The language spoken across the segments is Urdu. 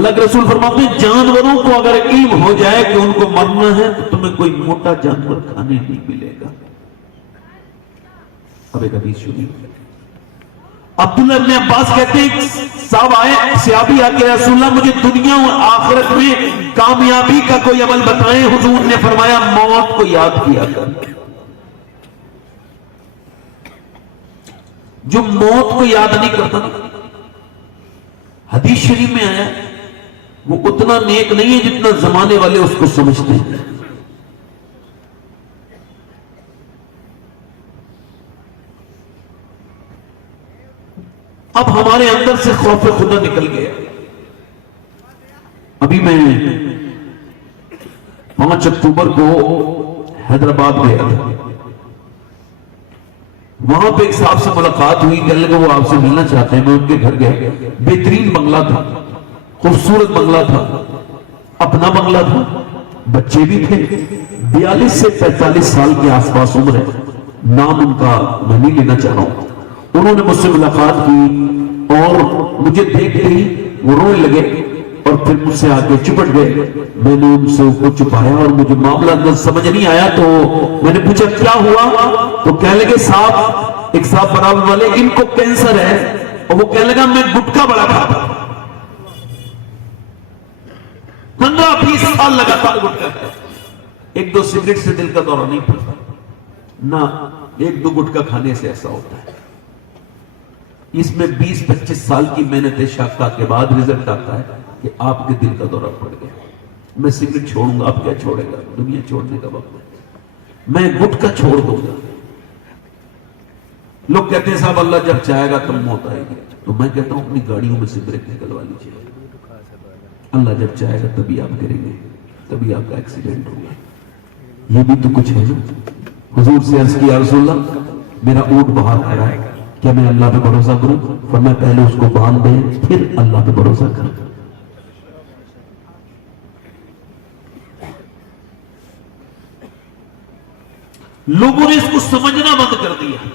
اللہ کے رسول فرماتے ہیں جانوروں کو اگر علم ہو جائے کہ ان کو مرنا ہے تو تمہیں کوئی موٹا جانور کھانے نہیں ملے گا. اب ایک حدیث سنی. عبداللہ ابن عباس کہتے ہیں صاحب آئے صحابی آ کے رسول اللہ مجھے دنیا اور آخرت میں کامیابی کا کوئی عمل بتائیں. حضور نے فرمایا موت کو یاد کیا کر. جو موت کو یاد نہیں کرتا نا, حدیث شریف میں آیا وہ اتنا نیک نہیں ہے جتنا زمانے والے اس کو سمجھتے ہیں. اب ہمارے اندر سے خوف خدا نکل گیا. ابھی میں 5 اکتوبر کو حیدرآباد گیا تھا. وہاں پہ ایک صاحب سے ملاقات ہوئی, کہنے لگے وہ آپ سے ملنا چاہتے ہیں. میں ان کے گھر گیا. بہترین بنگلہ تھا, خوبصورت بنگلہ تھا, اپنا بنگلہ تھا, بچے بھی تھے. 42 سے 45 سال کے آس پاس عمر ہے. نام ان کا میں نہیں لینا چاہ رہا ہوں. انہوں نے مجھ سے ملاقات کی اور مجھے دیکھتے ہی وہ رونے لگے اور پھر مجھ سے آگے چپٹ گئے. میں نے ان سے وہ چھپایا اور مجھے معاملہ اندر سمجھ نہیں آیا تو میں نے پوچھا کیا ہوا. تو کہنے لگے صاحب, ایک صاحب برابر والے, ان کو کینسر ہے. اور وہ کہنے لگا میں گٹکا بڑا کھاتا, 15-20 سال لگاتار گٹکا کھاتا. 1-2 سگریٹ سے دل کا دورہ نہیں پڑتا نہ 1-2 گٹکا کھانے سے ایسا ہوتا ہے. اس میں 20-25 سال کی محنت شاقہ کے بعد رزلٹ آتا ہے کہ آپ کے دل کا دورہ پڑ گیا. میں سگریٹ چھوڑوں گا, آپ کیا چھوڑے گا, دنیا چھوڑنے کا وقت ہے. میں گٹکا چھوڑ دوں گا. لوگ کہتے ہیں صاحب اللہ جب چاہے گا تب موت آئے گی. تو میں کہتا ہوں اپنی گاڑیوں میں سے بریک نکلوا لیجیے. اللہ جب چاہے گا تبھی آپ کریں گے, تبھی آپ کا ایکسیڈنٹ ہوگا. یہ بھی تو کچھ ہے. حضور سے عرض کیا رسول اللہ میرا اونٹ باہر کھڑا ہے, کیا میں اللہ پہ بھروسہ کروں؟ فرمایا پہلے اس کو باندھ دیں پھر اللہ پہ بھروسہ کریں. لوگوں نے اس کو سمجھنا بند کر دیا.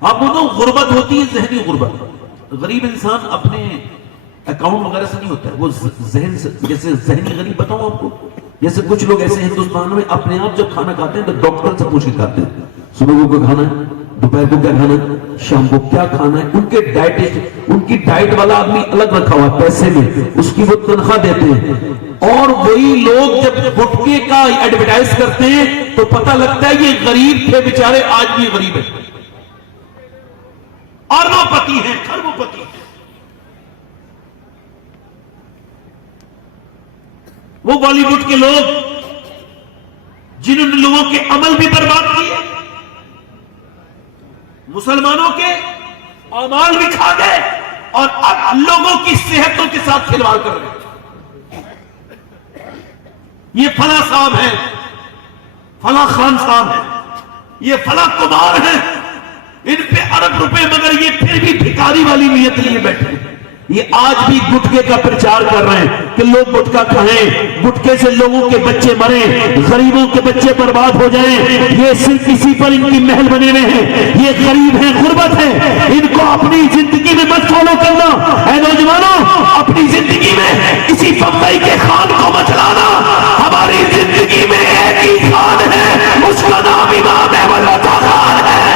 آپ کو غربت ہوتی ہے, ذہنی غربت. غریب انسان اپنے اکاؤنٹ وغیرہ سے نہیں ہوتا ہے, وہ ذہن سے. جیسے ذہنی غریب بتاؤں آپ کو, جیسے کچھ لوگ ایسے ہندوستان میں اپنے آپ جب کھانا کھاتے ہیں تو ڈاکٹر سے پوچھ کے کھاتے ہیں صبح کو کیا کھانا ہے, دوپہر کو کیا کھانا ہے, شام کو کیا کھانا ہے. ان کے ان کی ڈائٹ والا آدمی الگ رکھا ہوا پیسے میں, اس کی وہ تنخواہ دیتے ہیں. اور وہی لوگ جب گٹکے کا ایڈورٹائز کرتے ہیں تو پتہ لگتا ہے یہ غریب تھے بیچارے, آج بھی غریب ہیں, اربوں پتی ہیں, کھربوں پتی ہیں. وہ بالی ووڈ کے لوگ جنہوں نے لوگوں کے عمل بھی برباد کیے, مسلمانوں کے اعمال بھی کھا گئے, اور اب لوگوں کی صحتوں کے ساتھ کھلواڑ کر رہے ہیں. یہ فلاں صاحب ہیں, فلاں خان صاحب ہیں, یہ فلاں کمار ہیں, ان پہ ارب روپے, مگر یہ پھر بھی بھکاری والی نیت لیے بیٹھے ہیں. یہ آج بھی گٹکے کا پرچار کر رہے ہیں کہ لوگ گٹکا کھائیں, گٹکے سے لوگوں کے بچے مریں, غریبوں کے بچے برباد ہو جائیں. یہ صرف اسی پر ان کی محل بنے ہوئے ہیں. یہ غریب ہیں, غربت ہے, ان کو اپنی زندگی میں مت فالو کرنا. اے نوجوانوں, اپنی زندگی میں کسی بمبئی کے خان کو مت لانا. ہماری زندگی میں ایک ہی خان ہے, اس کا نام امام احمد رضا خان ہے.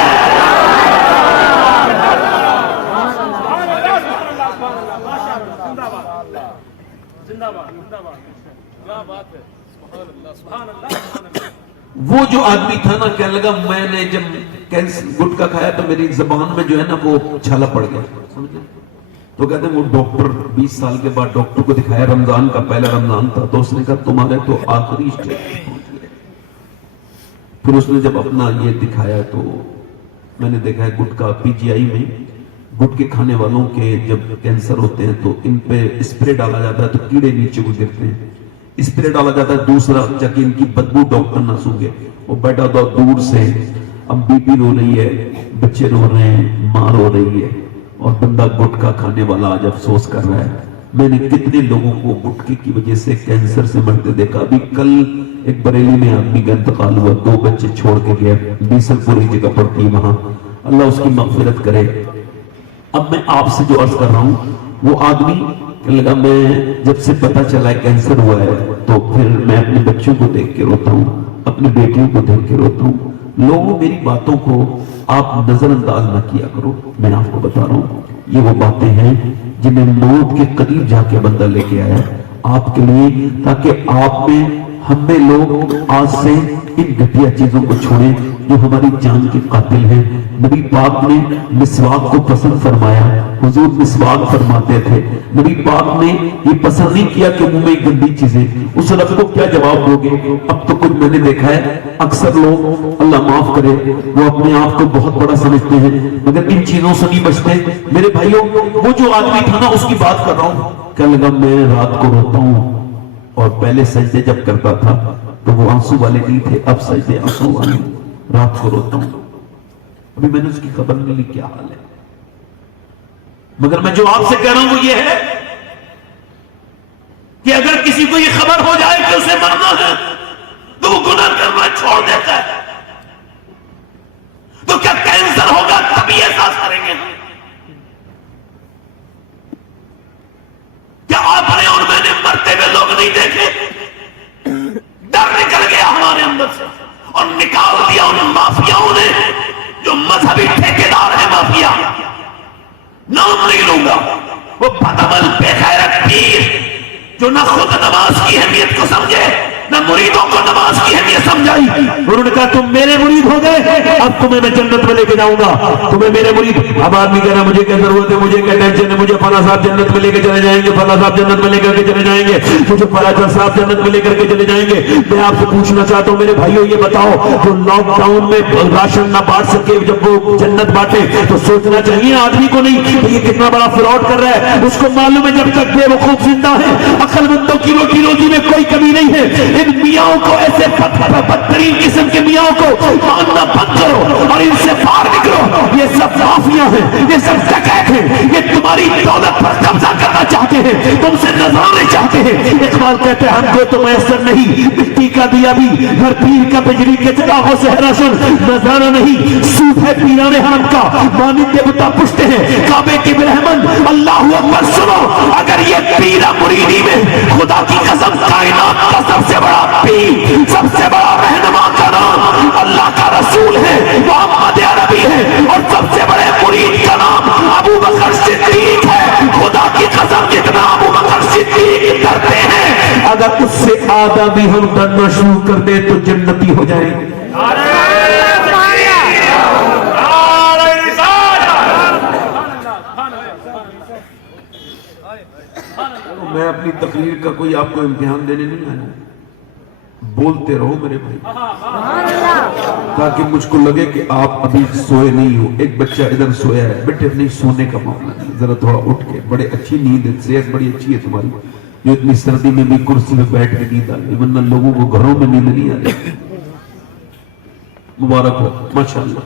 وہ جو آدمی تھا نا, کہنے لگا میں نے جب گٹکا کھایا تو میری زبان میں جو ہے نا وہ چھالا پڑ گیا. تو کہتے ہیں وہ ڈاکٹر 20 سال کے بعد ڈاکٹر کو دکھایا, رمضان کا پہلا رمضان تھا, تو اس نے کہا تمہارے تو آخری اسٹیج پہنچ گئے. پھر اس نے جب اپنا یہ دکھایا تو میں نے دیکھا ہے گٹکا PGI میں گٹکے کھانے والوں کے جب کینسر ہوتے ہیں تو ان پہ اسپرے ڈالا جاتا ہے تو کیڑے نیچے کو گرتے ہیں. اسپرے ڈالا جاتا ہے دوسرا تاکہ ان کی بدبو ڈاکٹر نہ سونگے. وہ بیٹھا تھا دور سے, اب بی پی رو رہی ہے, بچے رو رہے ہیں, ماں رو رہی ہے, اور بندہ گٹکا کھانے والا آج افسوس کر رہا ہے. میں نے کتنے لوگوں کو گٹکے کی وجہ سے کینسر سے مرتے دیکھا. ابھی کل ایک بریلی میں آدمی کا انتقال ہوا, 2 بچے چھوڑ کے گیا, بیسل پوری جگہ پڑتی ہے وہاں, اللہ اس کی مغفرت کرے. اب میں آپ سے جو عرض کر رہا ہوں, وہ آدمی کہنے لگا میں جب سے پتا چلا ہے کینسر ہوا ہے تو پھر میں اپنے بچوں کو دیکھ کے روتا ہوں، اپنی بیٹیوں کو دیکھ کے روتا ہوں. لوگوں میری باتوں کو آپ نظر انداز نہ کیا کرو. میں آپ کو بتا رہا ہوں یہ وہ باتیں ہیں جنہیں موت کے قریب جا کے بندہ لے کے آیا آپ کے لیے، تاکہ آپ میں ہم میں لوگ آج سے ان گھٹیا چیزوں کو چھوڑیں جو ہماری جان کے قاتل ہیں. نبی پاک نے مسواک کو پسند فرمایا، حضور مسواک فرماتے تھے. نبی پاک نے یہ پسند نہیں کیا کہ منہ میں گندی چیزیں. اس لفظ کو کیا جواب دو گے؟ اب تو کچھ میں نے دیکھا ہے اکثر لوگ، اللہ معاف کرے، وہ اپنے آپ کو بہت بڑا سمجھتے ہیں مگر ان چیزوں سے نہیں بچتے. میرے بھائیوں، وہ جو آدمی تھا نا اس کی بات کر رہا ہوں، کہنے لگا میں رات کو روتا ہوں اور پہلے سجدے جب کرتا تھا تو وہ آنسو والے نہیں تھے، اب سجدے آنسو والے. رات کو روتا ہوں. ابھی میں نے اس کی خبر نہیں لی کیا حال ہے، مگر میں جو آپ سے کہہ رہا ہوں وہ یہ ہے کہ اگر کسی کو یہ خبر ہو جائے کہ اسے مرنا ہے تو وہ گناہ کرنا چھوڑ دیتا ہے. تو کیا کینسر ہوگا تبھی احساس کریں گے؟ کیا آپ نے اور میں نے مرتے ہوئے لوگ نہیں دیکھے؟ ڈر نکل گیا ہمارے اندر سے اور نکال دیا ان مافیاؤں نے جو مذہبی ٹھیکیدار ہے. مافیا نام نہیں لوں گا، وہ بدعمل بے غیرت پیر جو نہ خود نماز کی اہمیت کو سمجھے نہ مریدوں کو نماز کی اہمیت سمجھائی. انہوں نے کہا تم میرے مرید ہو گئے، اب تمہیں میں جنت میں لے کے جاؤں گا، تمہیں میرے مرید. اب آدمی کہہ رہا مجھے کیا ضرورت ہے، مجھے کیا ٹینشن ہے، مجھے فلاں صاحب جنت میں لے کے چلے جائیں گے، فلاں صاحب جنت میں لے کر کے چلے جائیں گے، مجھے فلاں صاحب جنت میں لے کر کے چلے جائیں گے. میں آپ سے پوچھنا چاہتا ہوں میرے بھائیوں، یہ بتاؤ جو لاک ڈاؤن میں راشن نہ بانٹ سکے جب وہ جنت بانٹے تو سوچنا چاہیے آدمی کو نہیں کہ یہ کتنا بڑا فراڈ کر رہا ہے. اس کو معلوم ہے جب تک بے وقوف زندہ ہے عقل مندوں کی روزی میں کوئی کمی نہیں ہے. ان میاں کو ایسے بدترین قسم کے میاں کو ماننا بند کرو اور ان سے باہر نکلو. یہ سب مافیا ہیں، یہ سب ڈکیت ہیں، یہ تمہاری دولت پر قبضہ کرنا چاہتے ہیں، تم سے نذرانے چاہتے ہیں. اقبال کہتے ہیں ہم کو تو میسر نہیں مٹی کا دیا بھی گھر پیر کا بجلی کے چراغوں سے ہے روشن. نذرانہ نہیں سود ہے پیرانے حرم کا، مانند بتا پوچھتے ہیں کعبے کے برہمن. اللہ اکبر سنو، اگر یہ پیرا مریدی میں خدا کی قسم کائنات کا سب سے بڑا پیر، سب سے بڑا رہنما کا نام اللہ کا رسول ہے، محمد عربی ہے، اور سب سے بڑے مرید کا نام ابو بکر صدیق ہے. خدا کی قسم جتنا ابو بکر صدیق ڈرتے ہیں اگر اس سے آدھا بھی ہم ڈرنا شروع کر دیں تو جنتی ہو جائیں گے. میں اپنی تقریر کا کوئی آپ کو امتحان دینے نہیں آیا، بولتے رہو میرے بھائی تاکہ مجھ کو لگے کہ آپ ابھی سوئے نہیں ہو. ایک بچہ ادھر سویا ہے، بیٹے نہیں سونے کا معاملہ نہیں، ذرا تھوڑا اٹھ کے، بڑے اچھی نیند ہے، صحت بڑی اچھی ہے تمہاری جو اتنی سردی میں بھی کرسی میں بیٹھ کے نیند آ رہی، ورنہ لوگوں کو گھروں میں نیند نہیں آ رہی. مبارک ہو ماشاءاللہ.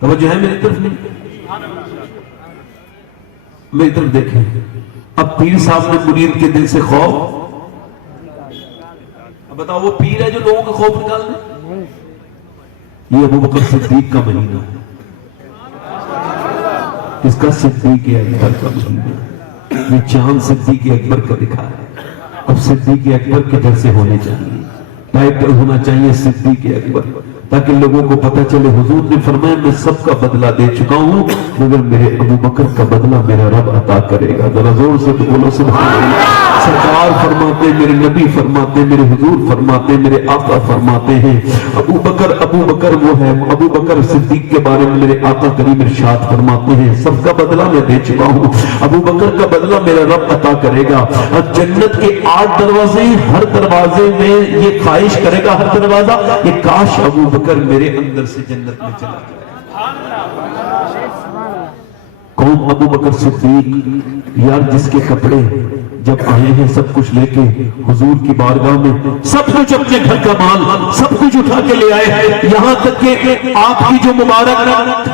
توجہ ہے میری طرف نہیں؟ میری طرف دیکھیں. اب پیر صاحب نے مرید کے دل سے خوف، اب بتاؤ وہ پیر ہے جو لوگوں کا خوف نکال دے؟ یہ ابو بکر صدیق کا مہینہ ہے، اس کا صدیق اکبر کا مہینہ ہے. یہ چاند صدیق اکبر کا دکھا ہے. اب صدیق اکبر کے جیسے ہونے چاہیے، ٹائٹل ہونا چاہیے صدیق اکبر، تاکہ لوگوں کو پتہ چلے حضور نے فرمایا میں سب کا بدلہ دے چکا ہوں مگر میرے ابو بکر کا بدلہ میرا رب عطا کرے گا. ذرا زور سے تو بولو سبحان اللہ. سرکار فرماتے، میرے نبی فرماتے، میرے حضور فرماتے، میرے آقا فرماتے ہیں ابو بکر وہ ہے. ابو بکر صدیق کے بارے میں میرے آقا کریم ارشاد فرماتے ہیں سب کا بدلہ میں دے چکا ہوں، ابو بکر کا بدلہ میرا رب عطا کرے گا. اور جنت کے 8 دروازے، ہر دروازے میں یہ خواہش کرے گا ہر دروازہ کہ کاش ابو بکر میرے اندر سے جنت میں چلا جائے. کون ابو بکر صدیق؟ یار جس کے کپڑے جب آئے ہیں سب کچھ لے کے حضور کی بارگاہ میں، سب کچھ اپنے گھر کا مال سب کچھ اٹھا کے لے آئے، یہاں تک کہ آپ کی جو مبارک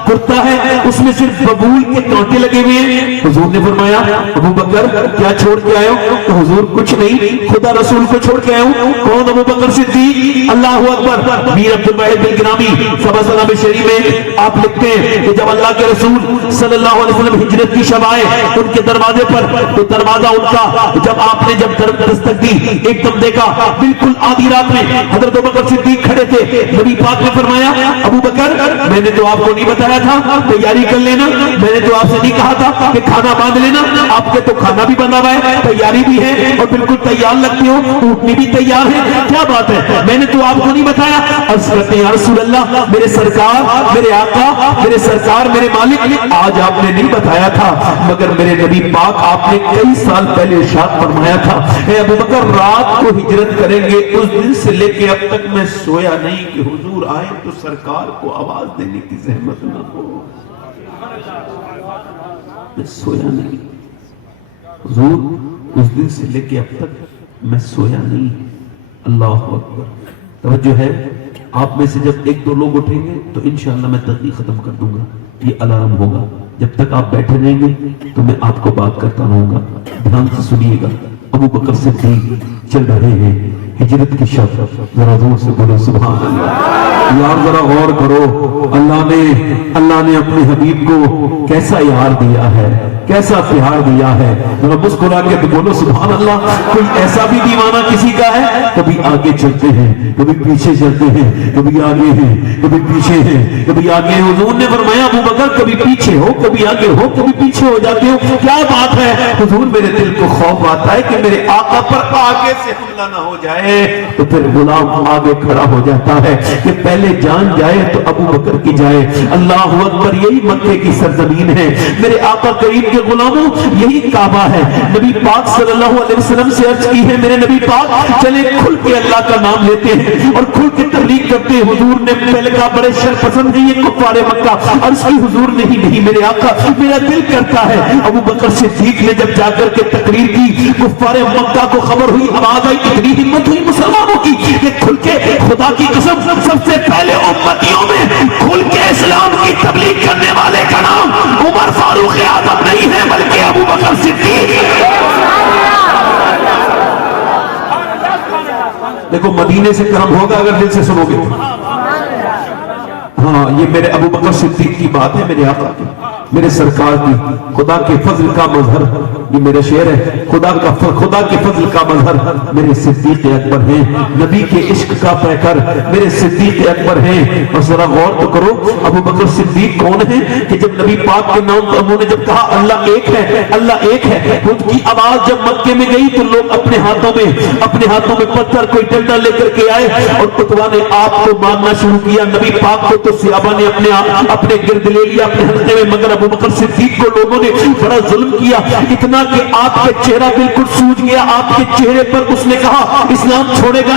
کرتا ہے اس میں صرف ببول کے کانٹے لگے ہوئے ہیں۔ حضور نے فرمایا ابو بکر کیا چھوڑ کے آئے ہو؟ تو حضور کچھ نہیں، خدا رسول کو چھوڑ کے آئے ہوں۔ کون؟ ابو بکر صدیق۔ اللہ اکبر۔ میر عبد الواحد الگرامی سبا سلام شریف میں آپ لکھتے ہیں کہ جب اللہ کے رسول صلی اللہ علیہ وسلم ہجرت کی شب آئے ان کے دروازے پر، تو دروازہ ان کا جب آپ نے جب دستک دی ایک دم دیکھا بالکل آدھی رات میں حضرت ابو بکر صدیق کھڑے تھے۔ نبی پاک نے فرمایا ابو بکر میں نے تو آپ کو نہیں بتایا تھا تیاری کر لینا، میں نے تو آپ سے نہیں کہا تھا کہ کھانا باندھ لینا؟ آپ کے تو کھانا بھی بنا ہوا ہے، تیاری بھی ہے اور بالکل تیار لگتے ہو، اٹھنی بھی تیار ہے، کیا بات ہے؟ میں نے تو آپ کو نہیں بتایا؟ عرض کرتے ہیں یا رسول اللہ میرے سرکار، میرے آقا، میرے سرکار، میرے مالک، آج آپ نے نہیں بتایا تھا مگر میرے نبی پاک آپ نے کئی سال پہلے ارشاد فرمایا تھا اے ابو بکر رات کو ہجرت کریں گے، اس دن سے لے کے اب تک میں سویا نہیں کہ حضور آئے تو سرکار کو آواز دینے کی زحمت نہ ہو۔ میں سویا نہیں حضور، اس دن سے لے کے اب تک میں سویا نہیں۔ اللہ اکبر۔ توجہ ہے، آپ میں سے جب ایک دو لوگ اٹھیں گے تو انشاءاللہ میں تحقیق ختم کر دوں گا، یہ الارم ہوگا۔ جب تک آپ بیٹھے رہیں گے تو میں آپ کو بات کرتا رہوں گا، دھیان سے سنیے گا۔ ابو بکر صدیق چل رہے ہیں ہجرت کی شب، ذرا زور سے بولو سبحان اللہ۔ یار ذرا غور کرو، اللہ نے اپنے حبیب کو کیسا یار دیا ہے، کیسا پیار دیا ہے، ذرا مسکرا کے تو بولو سبحان اللہ۔ کوئی ایسا بھی دیوانہ کسی کا ہے؟ کبھی آگے چلتے ہیں، کبھی پیچھے چلتے ہیں، کبھی آگے ہیں، کبھی پیچھے ہیں، کبھی آگے ہیں۔ حضور نے فرمایا ابو بکر کبھی پیچھے ہو، کبھی آگے ہو، کبھی پیچھے ہو جاتے ہو، کیا بات ہے؟ حضور میرے دل کو خوف آتا ہے کہ میرے آقا پر آگے سے حملہ نہ ہو جائے، تو پھر غلام آگے کھڑا ہو جاتا ہے کہ پہلے جان جائے تو ابو بکر کی جائے۔ اللہ اکبر۔ یہی مکے کی سرزمین ہے، میرے آقا کریم کے غلاموں، یہی کعبہ ہے۔ نبی پاک صلی اللہ علیہ وسلم سے عرض کی ہے میرے نبی پاک چلے کھل کے اللہ کا نام لیتے ہیں اور کھل کے تبلیغ کرتے ہیں۔ حضور نے پہلے کہا بڑے شر پسند ہیں یہ کفار مکہ، عرض کی حضور نہیں میرے آقا میرا دل کرتا ہے۔ ابو بکر صدیق نے جب جا کر کے تقریر کی، کفار مکہ کو خبر ہوئی، آواز آئی، اتنی ہمت ہوئی مسلمانوں کی کہ کھل کے خدا کی قسم سب سے پہلے امتیوں میں کھل کے اسلام کی تبلیغ کرنے والے کا نام عمر فاروق اعظم نہیں ہے بلکہ ابو بکر صدیق۔ دیکھو مدینے سے کرم ہوگا اگر دل سے سنو گے۔ ہاں یہ میرے ابو بکر صدیق کی بات ہے، میرے آقا کی، میرے سرکار کی، خدا کے فضل کا مظہر، یہ میرا شعر ہے، خدا کے فضل کا مظہر میرے صدیق اکبر ہیں، نبی کے عشق کا پیکر میرے صدیق اکبر ہیں۔ اور ذرا غور تو کرو ابو بکر صدیق کون ہیں کہ جب نبی پاک کے نام انہوں نے جب کہا اللہ ایک ہے، اللہ ایک ہے، خود کی آواز جب مکے میں گئی تو لوگ اپنے ہاتھوں میں پتھر کوئی ڈنڈا لے کر کے آئے اور فتوا نے آپ کو ماننا شروع کیا۔ نبی پاک کو تو صحابہ نے اپنے گرد لے لیا اپنے حلقے میں، مگر ابو بکر صدیق کو لوگوں نے بڑا ظلم کیا، اتنا کہ آپ کا چہرہ بالکل سوج گیا۔ آپ کے چہرے پر اس نے کہا اسلام چھوڑے گا،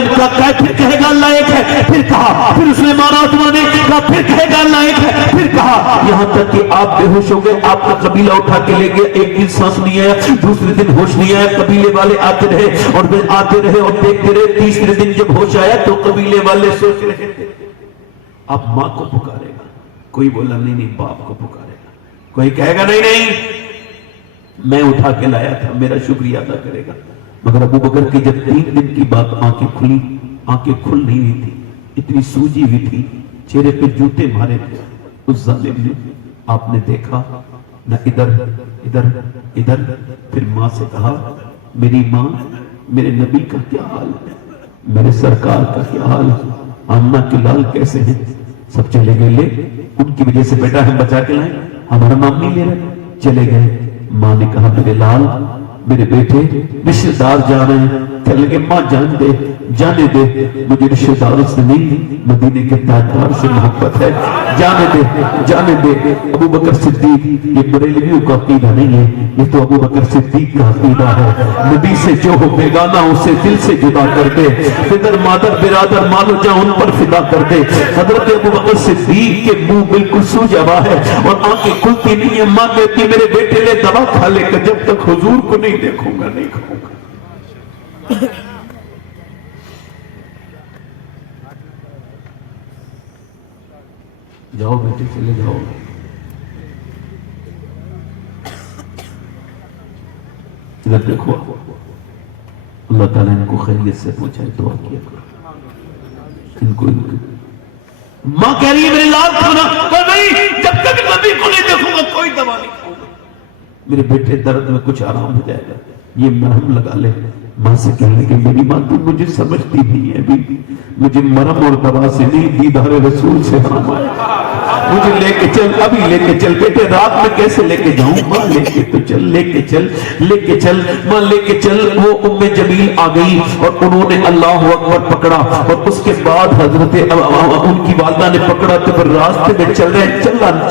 پھر کہے گا اللہ ایک ہے، پھر کہا، پھر اس نے مارا عثمان نے کہا، پھر کہے گا اللہ ایک ہے، پھر کہا، یہاں تک کہ آپ بے ہوش ہو گئے۔ آپ کا قبیلہ اٹھا کے لے گیا، ایک دن سانس نہیں آیا، دوسرے دن ہوش نہیں آیا، قبیلے والے آتے رہے اور آتے رہے اور دیکھتے رہے۔ تیسرے دن جب ہوش آیا تو قبیلے والے سوچ رہے تھے اب ماں کو پکارے گا، کوئی بولا نہیں باپ کو پکارے گا، کوئی کہے گا نہیں میں اٹھا کے لایا تھا میرا شکریہ ادا کرے گا۔ مگر ابو بکر کی جب 3 دن کی بات آنکھیں کھلی، آنکھیں کھل نہیں ہوئی تھی، اتنی سوجی ہوئی تھی، چہرے پہ جوتے مارے تھے اس ظالم نے۔ آپ نے دیکھا نہ ادھر ادھر ادھر، پھر ماں سے کہا میری ماں میرے نبی کا کیا حال ہے، میرے سرکار کا کیا حال ہے، آمنہ کے لال کیسے ہیں؟ سب چلے گئے، لے ان کی وجہ سے بیٹا ہم بچا کے لائیں، ہمارا نام نہیں لے رہے، چلے گئے۔ ماں نے کہا میرے لال، میرے بیٹے رشتہ دار جا رہے ہیں، کہنے لگے ماں جانے دے مجھے رشتہ داروں سے نہیں مدینے کے تاجدار سے محبت ہے، جانے دے۔ ابو بکر صدیق یہ بریلویوں کا عقیدہ نہیں ہے، یہ تو ابو بکر صدیق کا عقیدہ ہے۔ نبی سے جو ہو بیگانہ اسے دل سے جدا کر دے، پدر مادر برادر مالو جہاں ان پر فدا کر دے۔ حضرت ابو بکر صدیق کے منہ بالکل سوجا ہوا ہے اور آنکھیں کھلتی نہیں ہے۔ ماں کہتی میرے بیٹے لے دوا کھا لے کہ جب تک حضور کو نہیں دیکھوں گا نہیں کھاؤں گا۔ جاؤ بیٹے چلے جاؤ۔ ادھر دیکھو، اللہ تعالیٰ ان کو خیریت سے پوچھا ہے، دعا کیا کرو ان کو۔ ماں کہہ رہی ہے میرے لال کھانا، نہیں جب تک نبی کو نہیں دیکھوں گا کوئی دوا نہیں کھاؤں گا۔ میرے بیٹے درد میں کچھ آرام ہو جائے گا، یہ مرہم لگا لے۔ ماں سے کہنے کہ میری ماں تو مجھے سمجھتی نہیں ہے، ابھی مجھے مرہم اور دوا سے نہیں دیدار رسول سے آرام آئے، مجھے لے کے چل، ابھی لے کے چل۔ بیٹے رات میں کیسے لے کے جاؤں؟ ماں لے کے تو چل، لے کے چل ماں لے کے چل۔ وہ ام جمیل آ گئی اور انہوں نے اللہ اکبر پکڑا اور اس کے بعد حضرت ان کی والدہ نے پکڑا تو پھر راستے میں چل رہے،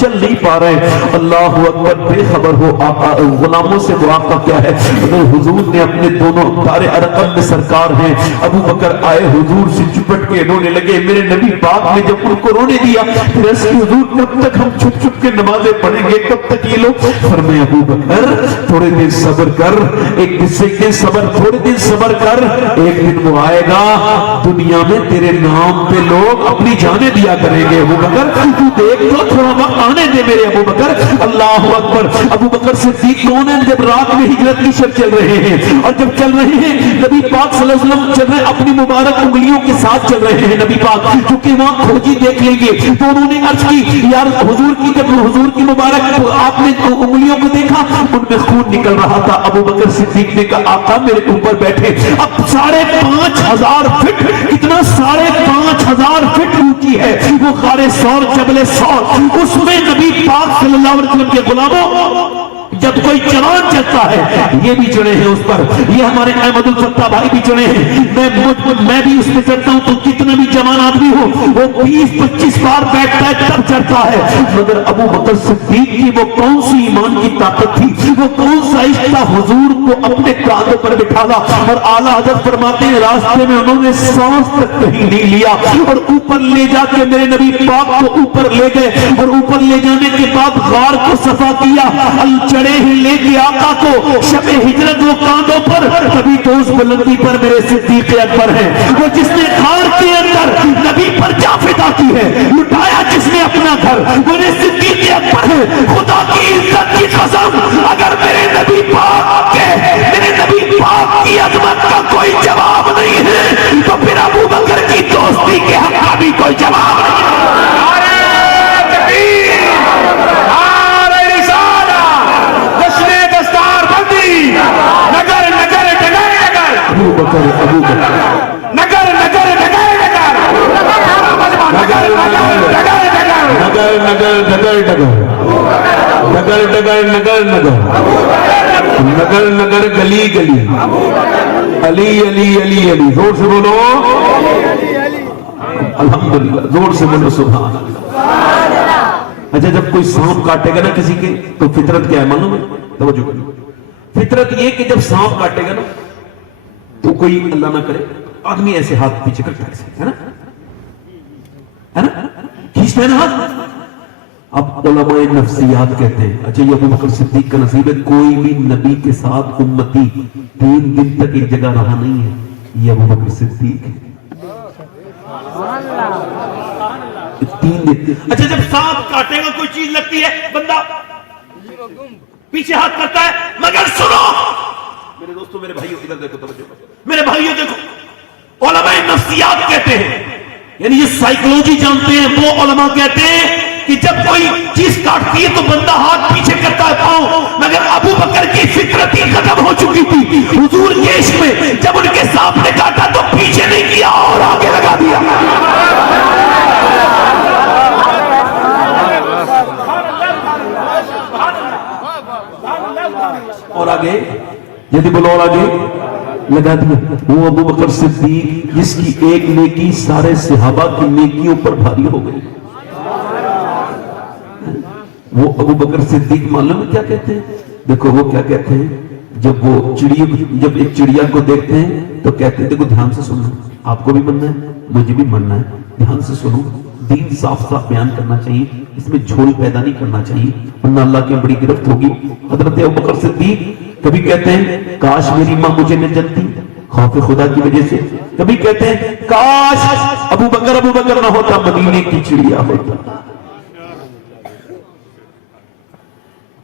چل نہیں پا رہے۔ اللہ اکبر، بے خبر ہو آقا غلاموں سے واقعہ کیا ہے۔ حضور نے اپنے دونوں تارے ارقم میں سرکار ہیں، ابو بکر آئے حضور سے چپٹ کے رونے لگے۔ میرے نبی پاک نے جب ان کو رونے دیا پھر اس کی حضور کب تک ہم چھپ چھپ کے نمازیں پڑھیں گے، کب تک یہ لوگ؟ فرمایا ابو بکر تھوڑے دن صبر کر، ایک دن صبر، تھوڑے دن صبر کر، ایک دن وہ آئے گا دنیا میں تیرے نام پہ لوگ اپنی جانیں دیا کریں گے۔ ابو بکر تو دیکھ تو تھوڑا وقت آنے دے میرے ابو بکر۔ اللہ اکبر۔ ابو بکر صدیق کون ہے؟ جب رات میں ہجرت کی شب چل رہے ہیں اور جب چل رہے ہیں نبی پاک صلی اللہ علیہ وسلم چل رہے ہیں، اپنی مبارک انگلیوں کے ساتھ چل رہے ہیں نبی پاک، کیونکہ وہاں کھوجی دیکھ لیں گے تو انہوں نے عرض کی یار حضور کی، جب حضور کی مبارک آپ نے انگلیوں کو دیکھا ان میں خون نکل رہا تھا۔ ابو بکر صدیق نے کہا آقا میرے اوپر بیٹھے۔ اب 5,500 فٹ، کتنا 5,500 فٹ اونچی ہے وہ غار ثور، جبل ثور، اس میں نبی پاک صلی اللہ علیہ وسلم کے غلاموں جب کوئی جوان چلتا ہے یہ بھی چڑھے ہیں اس پر، یہ ہمارے احمد الفتح بھائی بھی چڑھے ہیں، میں بھی اس پہ چڑھتا ہوں تو کتنا بھی جوان آدمی ہو وہ 20-25 بار بیٹھتا ہے تب چڑھتا ہے۔ مگر ابو بکر صدیق کی وہ کون سی ایمان کی طاقت تھی، وہ کون سا عشق تھا، حضور کو اپنے کاندھوں پر بٹھالا اور اعلیٰ حضرت فرماتے ہیں راستے میں انہوں نے سانس تک کہیں نہیں لیا اور اوپر لے جا کے میرے نبی پاک کو اوپر لے گئے اور اوپر لے جانے کے بعد غار کو صفا کیا، چڑھے ہی لے کے آقا کو شب ہجرت وہ کاندھوں پر، کبھی تو اس بلندی پر میرے صدیق اکبر ہیں، وہ جس نے غار کے اندر نبی پر جان فدا کی ہے، لٹایا جس نے اپنا گھر، وہ میرے صدیق اکبر ہے۔ خدا کی عزت کی قسم اگر میرے نبی پاک کے، میرے نبی پاک کی عظمت کا کوئی جواب نہیں ہے تو پھر ابو بکر کی دوستی کے حق کا بھی کوئی جواب نہیں ہے۔ نگر گلی گلی، علی علی علی علی، زور سے بولو الحمدللہ، زور سے بولو سبحان اللہ۔ اچھا جب کوئی سانپ کاٹے گا نا کسی کے تو فطرت کیا ہے معلوم ہے؟ توجہ کرو، فطرت یہ کہ جب سانپ کاٹے گا نا تو کوئی اللہ نہ کرے آدمی ایسے ہاتھ پیچھے کرتا ہے نا، کھینچتے ہیں نا ہاتھ۔ اب علماء نفسیات کہتے ہیں اچھا یہ ابو بکر صدیق کا نصیب ہے، کوئی بھی نبی کے ساتھ امتی 3 دن تک ایک جگہ رہا نہیں ہے، یہ ابو بکر صدیق ہے۔ 3 دن۔ اچھا جب سانپ کاٹے گا کوئی چیز لگتی ہے بندہ پیچھے ہاتھ کرتا ہے، مگر سنو میرے دوستوں، میرے بھائیوں ادھر دیکھو، توجہ میرے بھائیوں دیکھو، علماء نفسیات کہتے ہیں، یعنی یہ سائیکولوجی جانتے ہیں، وہ علماء کہتے ہیں کہ جب کوئی چیز کاٹتی ہے تو بندہ ہاتھ پیچھے کرتا ہے پاؤں، مگر ابو بکر کی فطرت ہی ختم ہو چکی تھی حضور کے عشق میں، جب ان کے سانپ نے کاٹا تو پیچھے نہیں کیا اور آگے لگا دیا۔ اور آگے جدی بولو اور آگے لگا دیا. وہ ابو بکر صدیق جس کی ایک نیکی سارے صحابہ کی نیکیوں پر بھاری ہو گئی. وہ ابو بکر صدیق معلوم ہے کیا کہتے ہیں؟ دیکھو وہ کیا کہتے ہیں جب وہ جب ایک چڑیا کو دیکھتے ہیں تو کہتے ہیں دیکھو دھیان سے سنو, آپ کو بھی مننا ہے مجھے بھی مننا ہے, دھیان سے سنو, دین صاف صاف بیان کرنا چاہیے, اس میں جھول پیدا نہیں کرنا چاہیے ورنہ اللہ کی بڑی گرفت ہوگی. حضرت ابو بکر صدیق کبھی کہتے ہیں کاش میری ماں مجھے نہ جانتی خوف خدا کی وجہ سے, کبھی کہتے ہیں کاش ابو بکر نہ ہوتا مدینے کی چڑیا ہوتا.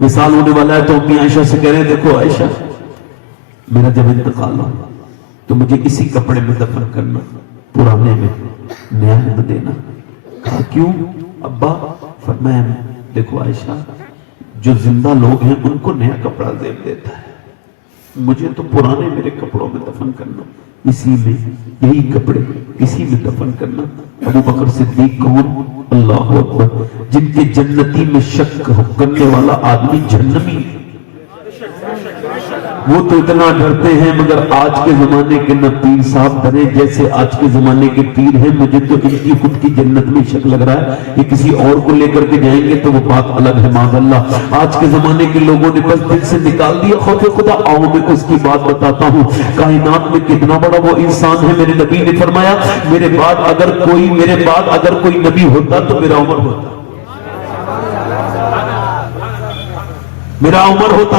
مثال ہونے والا ہے تو امی عائشہ سے کہہ رہے ہیں دیکھو عائشہ میرا جب انتقال ہو تو مجھے اسی کپڑے میں دفن کرنا, پرانے میں, نیا نہ دینا. کہا کیوں ابا؟ فرمایا دیکھو عائشہ جو زندہ لوگ ہیں ان کو نیا کپڑا زیب دیتا ہے, مجھے تو پرانے میرے کپڑوں میں دفن کرنا, اسی میں یہی کپڑے اسی میں دفن کرنا. ابو بکر صدیق کون؟ اللہ اکبر, جن کے جنتی میں شک کرنے والا آدمی جہنمی. وہ تو اتنا ڈرتے ہیں مگر آج کے زمانے کے نہ پیر صاحب ڈرے جیسے آج کے زمانے کے پیر ہیں. مجھے تو ان کی خود کی جنت میں شک لگ رہا ہے کہ کسی اور کو لے کر کے جائیں گے تو وہ بات الگ ہے. معاذ اللہ, آج کے زمانے کے لوگوں نے بس دل سے نکال دیا خوف خدا. آؤ میں اس کی بات بتاتا ہوں, کائنات میں کتنا بڑا وہ انسان ہے. میرے نبی نے فرمایا میرے بعد اگر کوئی نبی ہوتا تو میرا عمر ہوتا, میرا عمر ہوتا.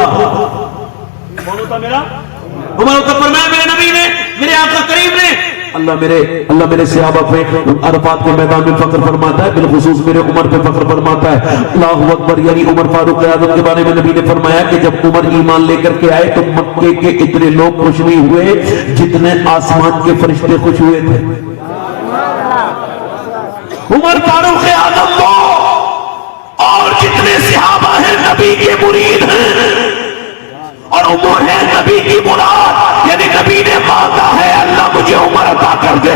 کون ہوتا؟ میرا عمر ہوتا. فرمایا میرے نبی نے, میرے آقا کریم نے, اللہ میرے صحابہ پہ عرفات کے میدان میں فخر فرماتا ہے, بالخصوص میرے عمر پہ فخر فرماتا ہے. اللہ اکبر. یعنی عمر فاروق اعظم کے بارے میں نبی نے فرمایا کہ جب عمر ایمان لے کر کے آئے تو مکے کے اتنے لوگ خوش نہیں ہوئے جتنے آسمان کے فرشتے خوش ہوئے تھے. عمر فاروق اعظم وہ اور جتنے صحابہ ہیں نبی کے مرید ہیں اور عمر ہے نبی کی مراد. یعنی نبی نے مانگا ہے اللہ مجھے عمر عطا کر دے.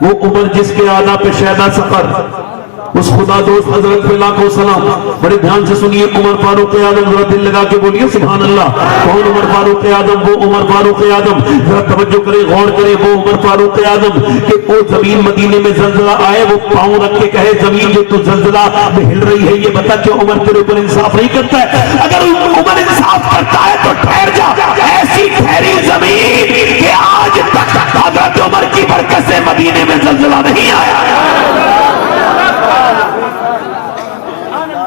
وہ عمر جس کے آنا پہ شہدہ سفر اس خدا دوست حضرت پہ لاکھوں سلام. بڑے دھیان سے سنیے, عمر فاروق اعظم, ذرا دل لگا کے بولیے سبحان اللہ. کون عمر فاروق اعظم؟ وہ عمر فاروق اعظم, ذرا توجہ کرے غور کرے, وہ عمر فاروق اعظم کہ وہ زمین مدینے میں زلزلہ آئے وہ پاؤں رکھ کے کہے زمین جو تو زلزلہ میں ہل رہی ہے یہ بتا کہ عمر تیرے اوپر انصاف نہیں کرتا ہے. اگر عمر انصاف کرتا ہے تو ٹھہر جا, ایسی ٹھہری زمین کہ آج تک حضرت عمر کی برکت سے مدینے میں زلزلہ نہیں آیا.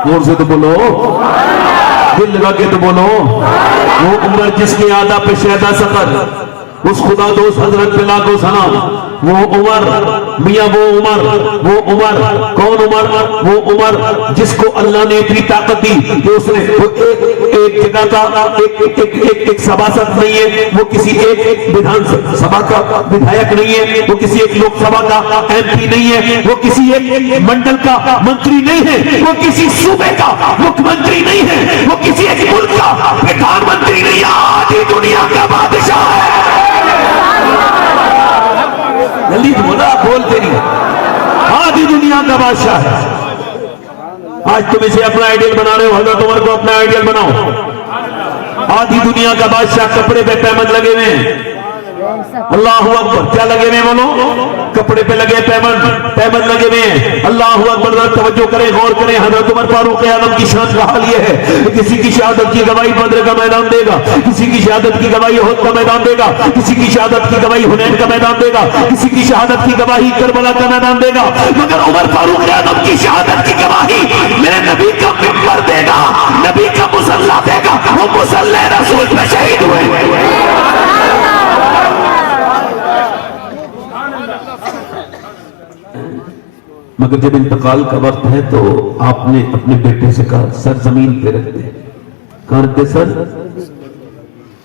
زور سے تو بولو, دل لگا کے تو بولو. وہ عمر جس کے آدھا پہ شہدہ سفر اس خدا دوست حضرت پہ لاکھوں سلام. وہ عمر میاں, وہ عمر کون عمر؟ وہ عمر جس کو اللہ نے اتنی طاقت دی کہ اس نے ایک جگہ کا ایک سباست نہیں ہے, وہ کسی ایک ویدھان سبھا کا ودھایک نہیں ہے, وہ کسی ایک لوک سبھا کا ایم پی نہیں ہے, وہ کسی ایک منڈل کا منتری نہیں ہے, وہ کسی صوبے کا مکھ منتری نہیں ہے, وہ کسی ایک ملک کا پردھان منتری نہیں ہے, آدھی دنیا کا بادشاہ ہے. جلدی بولا, بولتے نہیں. آدھی دنیا کا بادشاہ ہے. آج تم اسے اپنا آئیڈیل بنا رہے ہو, حضرت عمر کو اپنا آئیڈیل بناؤ. آدھی دنیا کا بادشاہ, کپڑے پہ پیمند لگے ہوئے ہیں. اللہ اکبر. کیا لگے ہوئے ہیں بولو؟ کپڑے پہ لگے پیمند لگے ہوئے ہیں. اللہ اکبر. توجہ کریں, غور کریں. حضرت عمر فاروق اعظم کی شان کا حال یہ ہے کہ کسی کی شہادت کی گواہی بدر کا میدان دے گا, کسی کی شہادت کی گواہی احد کا میدان دے گا, کسی کی شہادت کی گواہی حنین کا میدان دے گا, کسی کی شہادت کی گواہی کربلا کا میدان دے گا, مگر عمر فاروق اعظم کی شہادت کی گواہی میرے نبی کا منبر دے گا, نبی کا مصلی دے گا. وہ مصلی رسول پہ شہید ہوئے. مگر جب انتقال کا وقت ہے تو آپ نے اپنے بیٹے سے کہا سر زمین پہ رکھ دے. کہاں رکھ دے سر؟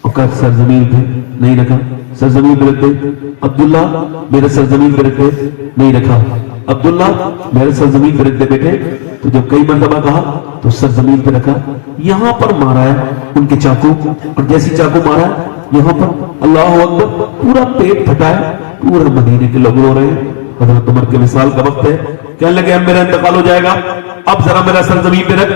اور کہا سر زمین پہ نہیں رکھا, سر زمین پہ رکھ دے. عبداللہ میرے سر زمین پہ رکھ دے, نہیں رکھا. عبداللہ میرے سر زمین پہ رکھ دے بیٹے. تو جب کئی مرتبہ کہا تو سر زمین پہ رکھا. یہاں پر مارا ہے ان کے چاقو, اور جیسی چاقو مارا ہے یہاں پر اللہ اکبر پورا پیٹ پھٹا ہے. پورا مدینے کے لوگ رو رہے ہیں. حضرت عمر کے وصال کا وقت ہے, کہنے لگے اب میرا انتقال ہو جائے گا، اب ذرا میرا سر زمین پہ رکھ.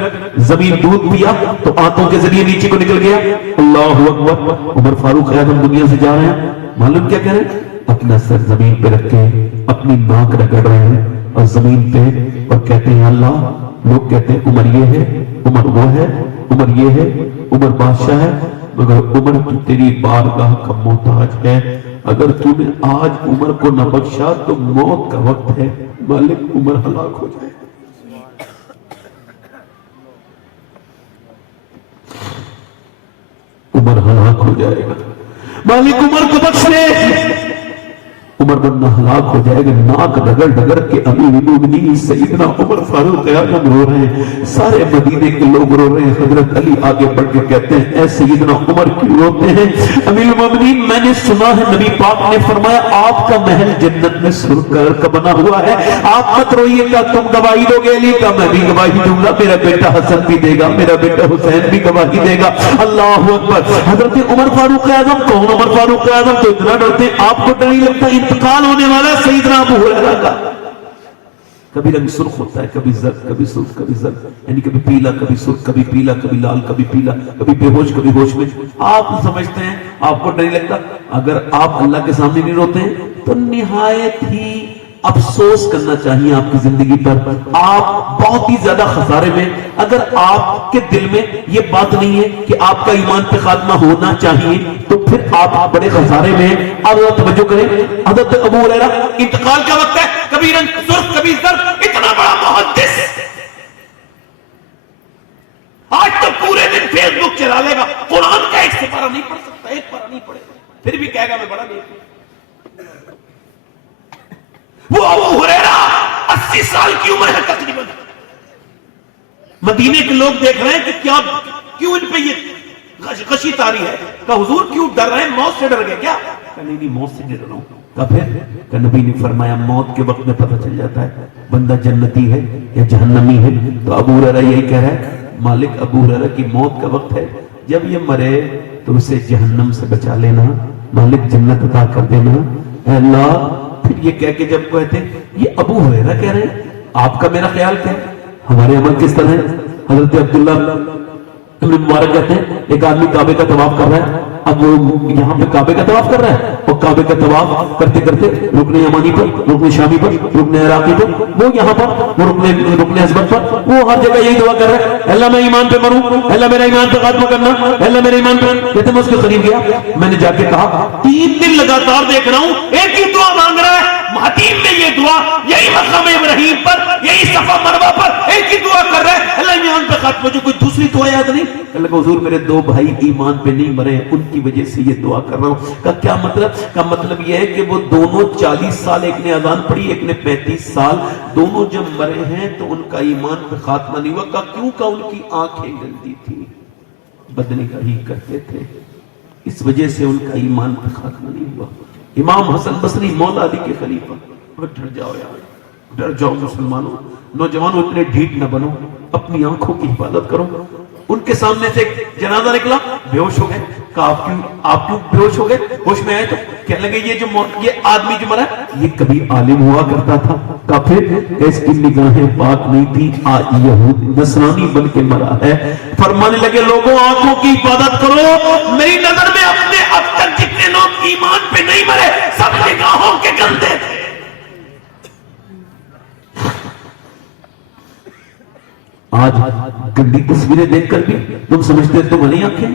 زمین دودھ پیا تو آنتوں کے ذریعے نیچے کو نکل گیا. اللہ اکبر. عمر فاروق اعظم دنیا سے جا رہے ہیں، معلوم کیا کہہ رہے ہیں؟ اپنا سر زمین پہ رکھ کے اپنی ناک رگڑ رہے ہیں اور زمین پہ، اور کہتے ہیں اللہ. لوگ کہتے ہیں عمر یہ ہے، عمر وہ ہے، عمر یہ ہے، عمر بادشاہ ہے، مگر عمر تو تیری بارگاہ کا محتاج ہے. اگر تو نے آج عمر کو نہ بخشا تو موت کا وقت ہے، مالک عمر ہلاک ہو جائے. عمر ہلاک ہو جائے گا، مالک عمر کو بخش لے. عمر بننا ہلاک ہو جائے گا. ناک رگڑ رگڑ کے امیر المومنین سیدنا عمر فاروق اعظم رو رہے ہیں، سارے مدینے کے لوگ رو رہے ہیں. حضرت علی آگے بڑھ کے کہتے ہیں اے سیدنا عمر کیوں روتے ہیں؟ امیر المومنین میں نے سنا ہے نبی پاک نے فرمایا آپ کا محل جنت میں سرخ کا بنا ہوا ہے، آپ مت روئیے گا. تم گواہی دو گے علی کا، میں بھی گواہی دوں گا، میرا بیٹا حسن بھی دے گا، میرا بیٹا حسین بھی گواہی دے گا. اللہ اکبر. حضرت عمر فاروق اعظم کون؟ عمر فاروق اعظم تو اتنا ڈرتے ہیں آپ کو ڈر نہیں لگتا؟ انتقال ہونے والا سیدنا ابو ہریرہ کا. کبھی رنگ سرخ ہوتا ہے، کبھی زرد، کبھی سرخ، کبھی زرد، یعنی کبھی پیلا، کبھی سرخ، کبھی پیلا، کبھی لال، کبھی پیلا، کبھی بے ہوش، کبھی ہوش میں. آپ سمجھتے ہیں آپ کو ڈر نہیں لگتا؟ اگر آپ اللہ کے سامنے نہیں روتے ہیں تو نہایت ہی افسوس کرنا چاہیے آپ کی زندگی پر. آپ بہت ہی زیادہ خسارے میں. اگر آپ کے دل میں یہ بات نہیں ہے کہ آپ کا ایمان پہ خاتمہ ہونا چاہیے تو پھر آپ بڑے خسارے میں. اب توجہ کریں، حضرت ابو ہریرہ انتقال کا وقت ہے، کبھی رنگ سرخ، کبھی زرد. اتنا بڑا محدث آج تو پورے دن فیس بک چلا لے گا، قرآن کا ایک سپارہ نہیں پڑھ سکتا، ایک پارہ نہیں پڑھے گا، پھر بھی کہے گا میں بڑا نہیں. وہ ابو ہریرہ 80 سال کی عمر ہے تقریباً. مدینے کے لوگ دیکھ رہے ہیں کہ کیوں ان پہ یہ غشی طاری ہے. کہ حضور کیوں ڈر رہے ہیں؟ موت سے ڈر گئے کیا؟ کہ نہیں موت سے ڈر رہا ہوں. کہ نبی نے فرمایا موت کے وقت میں پتہ چل جاتا ہے بندہ جنتی ہے یا جہنمی ہے. تو ابو ہریرہ یہی کہہ رہا ہے مالک ابو ہریرہ کی موت کا وقت ہے، جب یہ مرے تو اسے جہنم سے بچا لینا، مالک جنت عطا کر دینا. اے اللہ. پھر یہ کہہ کے جب کہتے ہیں یہ ابو ہریرہ کہہ رہے ہیں آپ کا میرا خیال کیا ہے، ہمارے عمل کس طرح ہے؟ حضرت عبداللہ ابن مبارک کہتے ہیں ایک آدمی کعبے کا طواف کر رہا ہے. اب وہ یہاں پہ کعبے کا طواف کر رہا ہے اور کعبے کا طواف کرتے کرتے رکن یمانی پر، رکن شامی پر، رکن عراقی پر، وہ یہاں پر، وہ رکن ازبر پر، وہ ہر جگہ یہی دعا کر رہا ہے اللہ میں ایمان پہ مروں، اللہ میرا ایمان پہ خاتمہ کرنا، اللہ میرے ایمان پہ. کہتے میں اس کے قریب گیا، میں نے جا کے کہا 3 دن لگاتار دیکھ رہا ہوں ایک ہی دعا مانگ رہا ہے. حتیم میں یہ دعا یہی مقام ابراہیم پر، یہی صفا مروہ پر ایک ہی دعا کر رہا ہے اللہ ایمان پہ خاتمہ. جو کوئی دوسری دعا یاد نہیں؟ کہنے لگا حضور میرے 2 بھائی ایمان پہ نہیں مرے ہیں، ان کی وجہ سے یہ دعا کر رہا ہوں. کا کیا مطلب؟ کا مطلب یہ ہے کہ وہ دونوں 40 سال، ایک نے اذان پڑھی ایک نے 35 سال، دونوں جب مرے ہیں تو ان کا ایمان پہ خاتمہ نہیں ہوا. کا کیوں؟ کا ان کی آنکھیں گندی تھی، بدنگاہی کرتے تھے، اس وجہ سے ان کا ایمان پہ خاتمہ نہیں ہوا. امام حسن بصری مولا علی کے خلیفہ. ڈر جاؤ یار، ڈر جاؤ مسلمانوں، نوجوانوں اتنے ڈھیٹ نہ بنو، اپنی آنکھوں کی حفاظت کرو. ان کے سامنے سے ایک جنازہ نکلا، بے ہوش ہو گئے. کہا آپ کیوں بے ہوش ہو گئے؟ ہوش میں آئے تو کہنے لگے یہ آدمی جو مرا یہ کبھی عالم ہوا کرتا تھا. کہا پھر اس کی نگاہیں پاک نہیں تھی، آج یہود نصرانی بن کے مرا ہے. فرمانے لگے لوگوں آنکھوں کی حفاظت کرو، میری نظر میں اپنے اب تک جتنے لوگ ایمان پہ نہیں مرے سب نگاہوں کے گندے تھے. آج گندی تصویریں دیکھ کر بھی تم سمجھتے ہیں تمہاری آنکھیں؟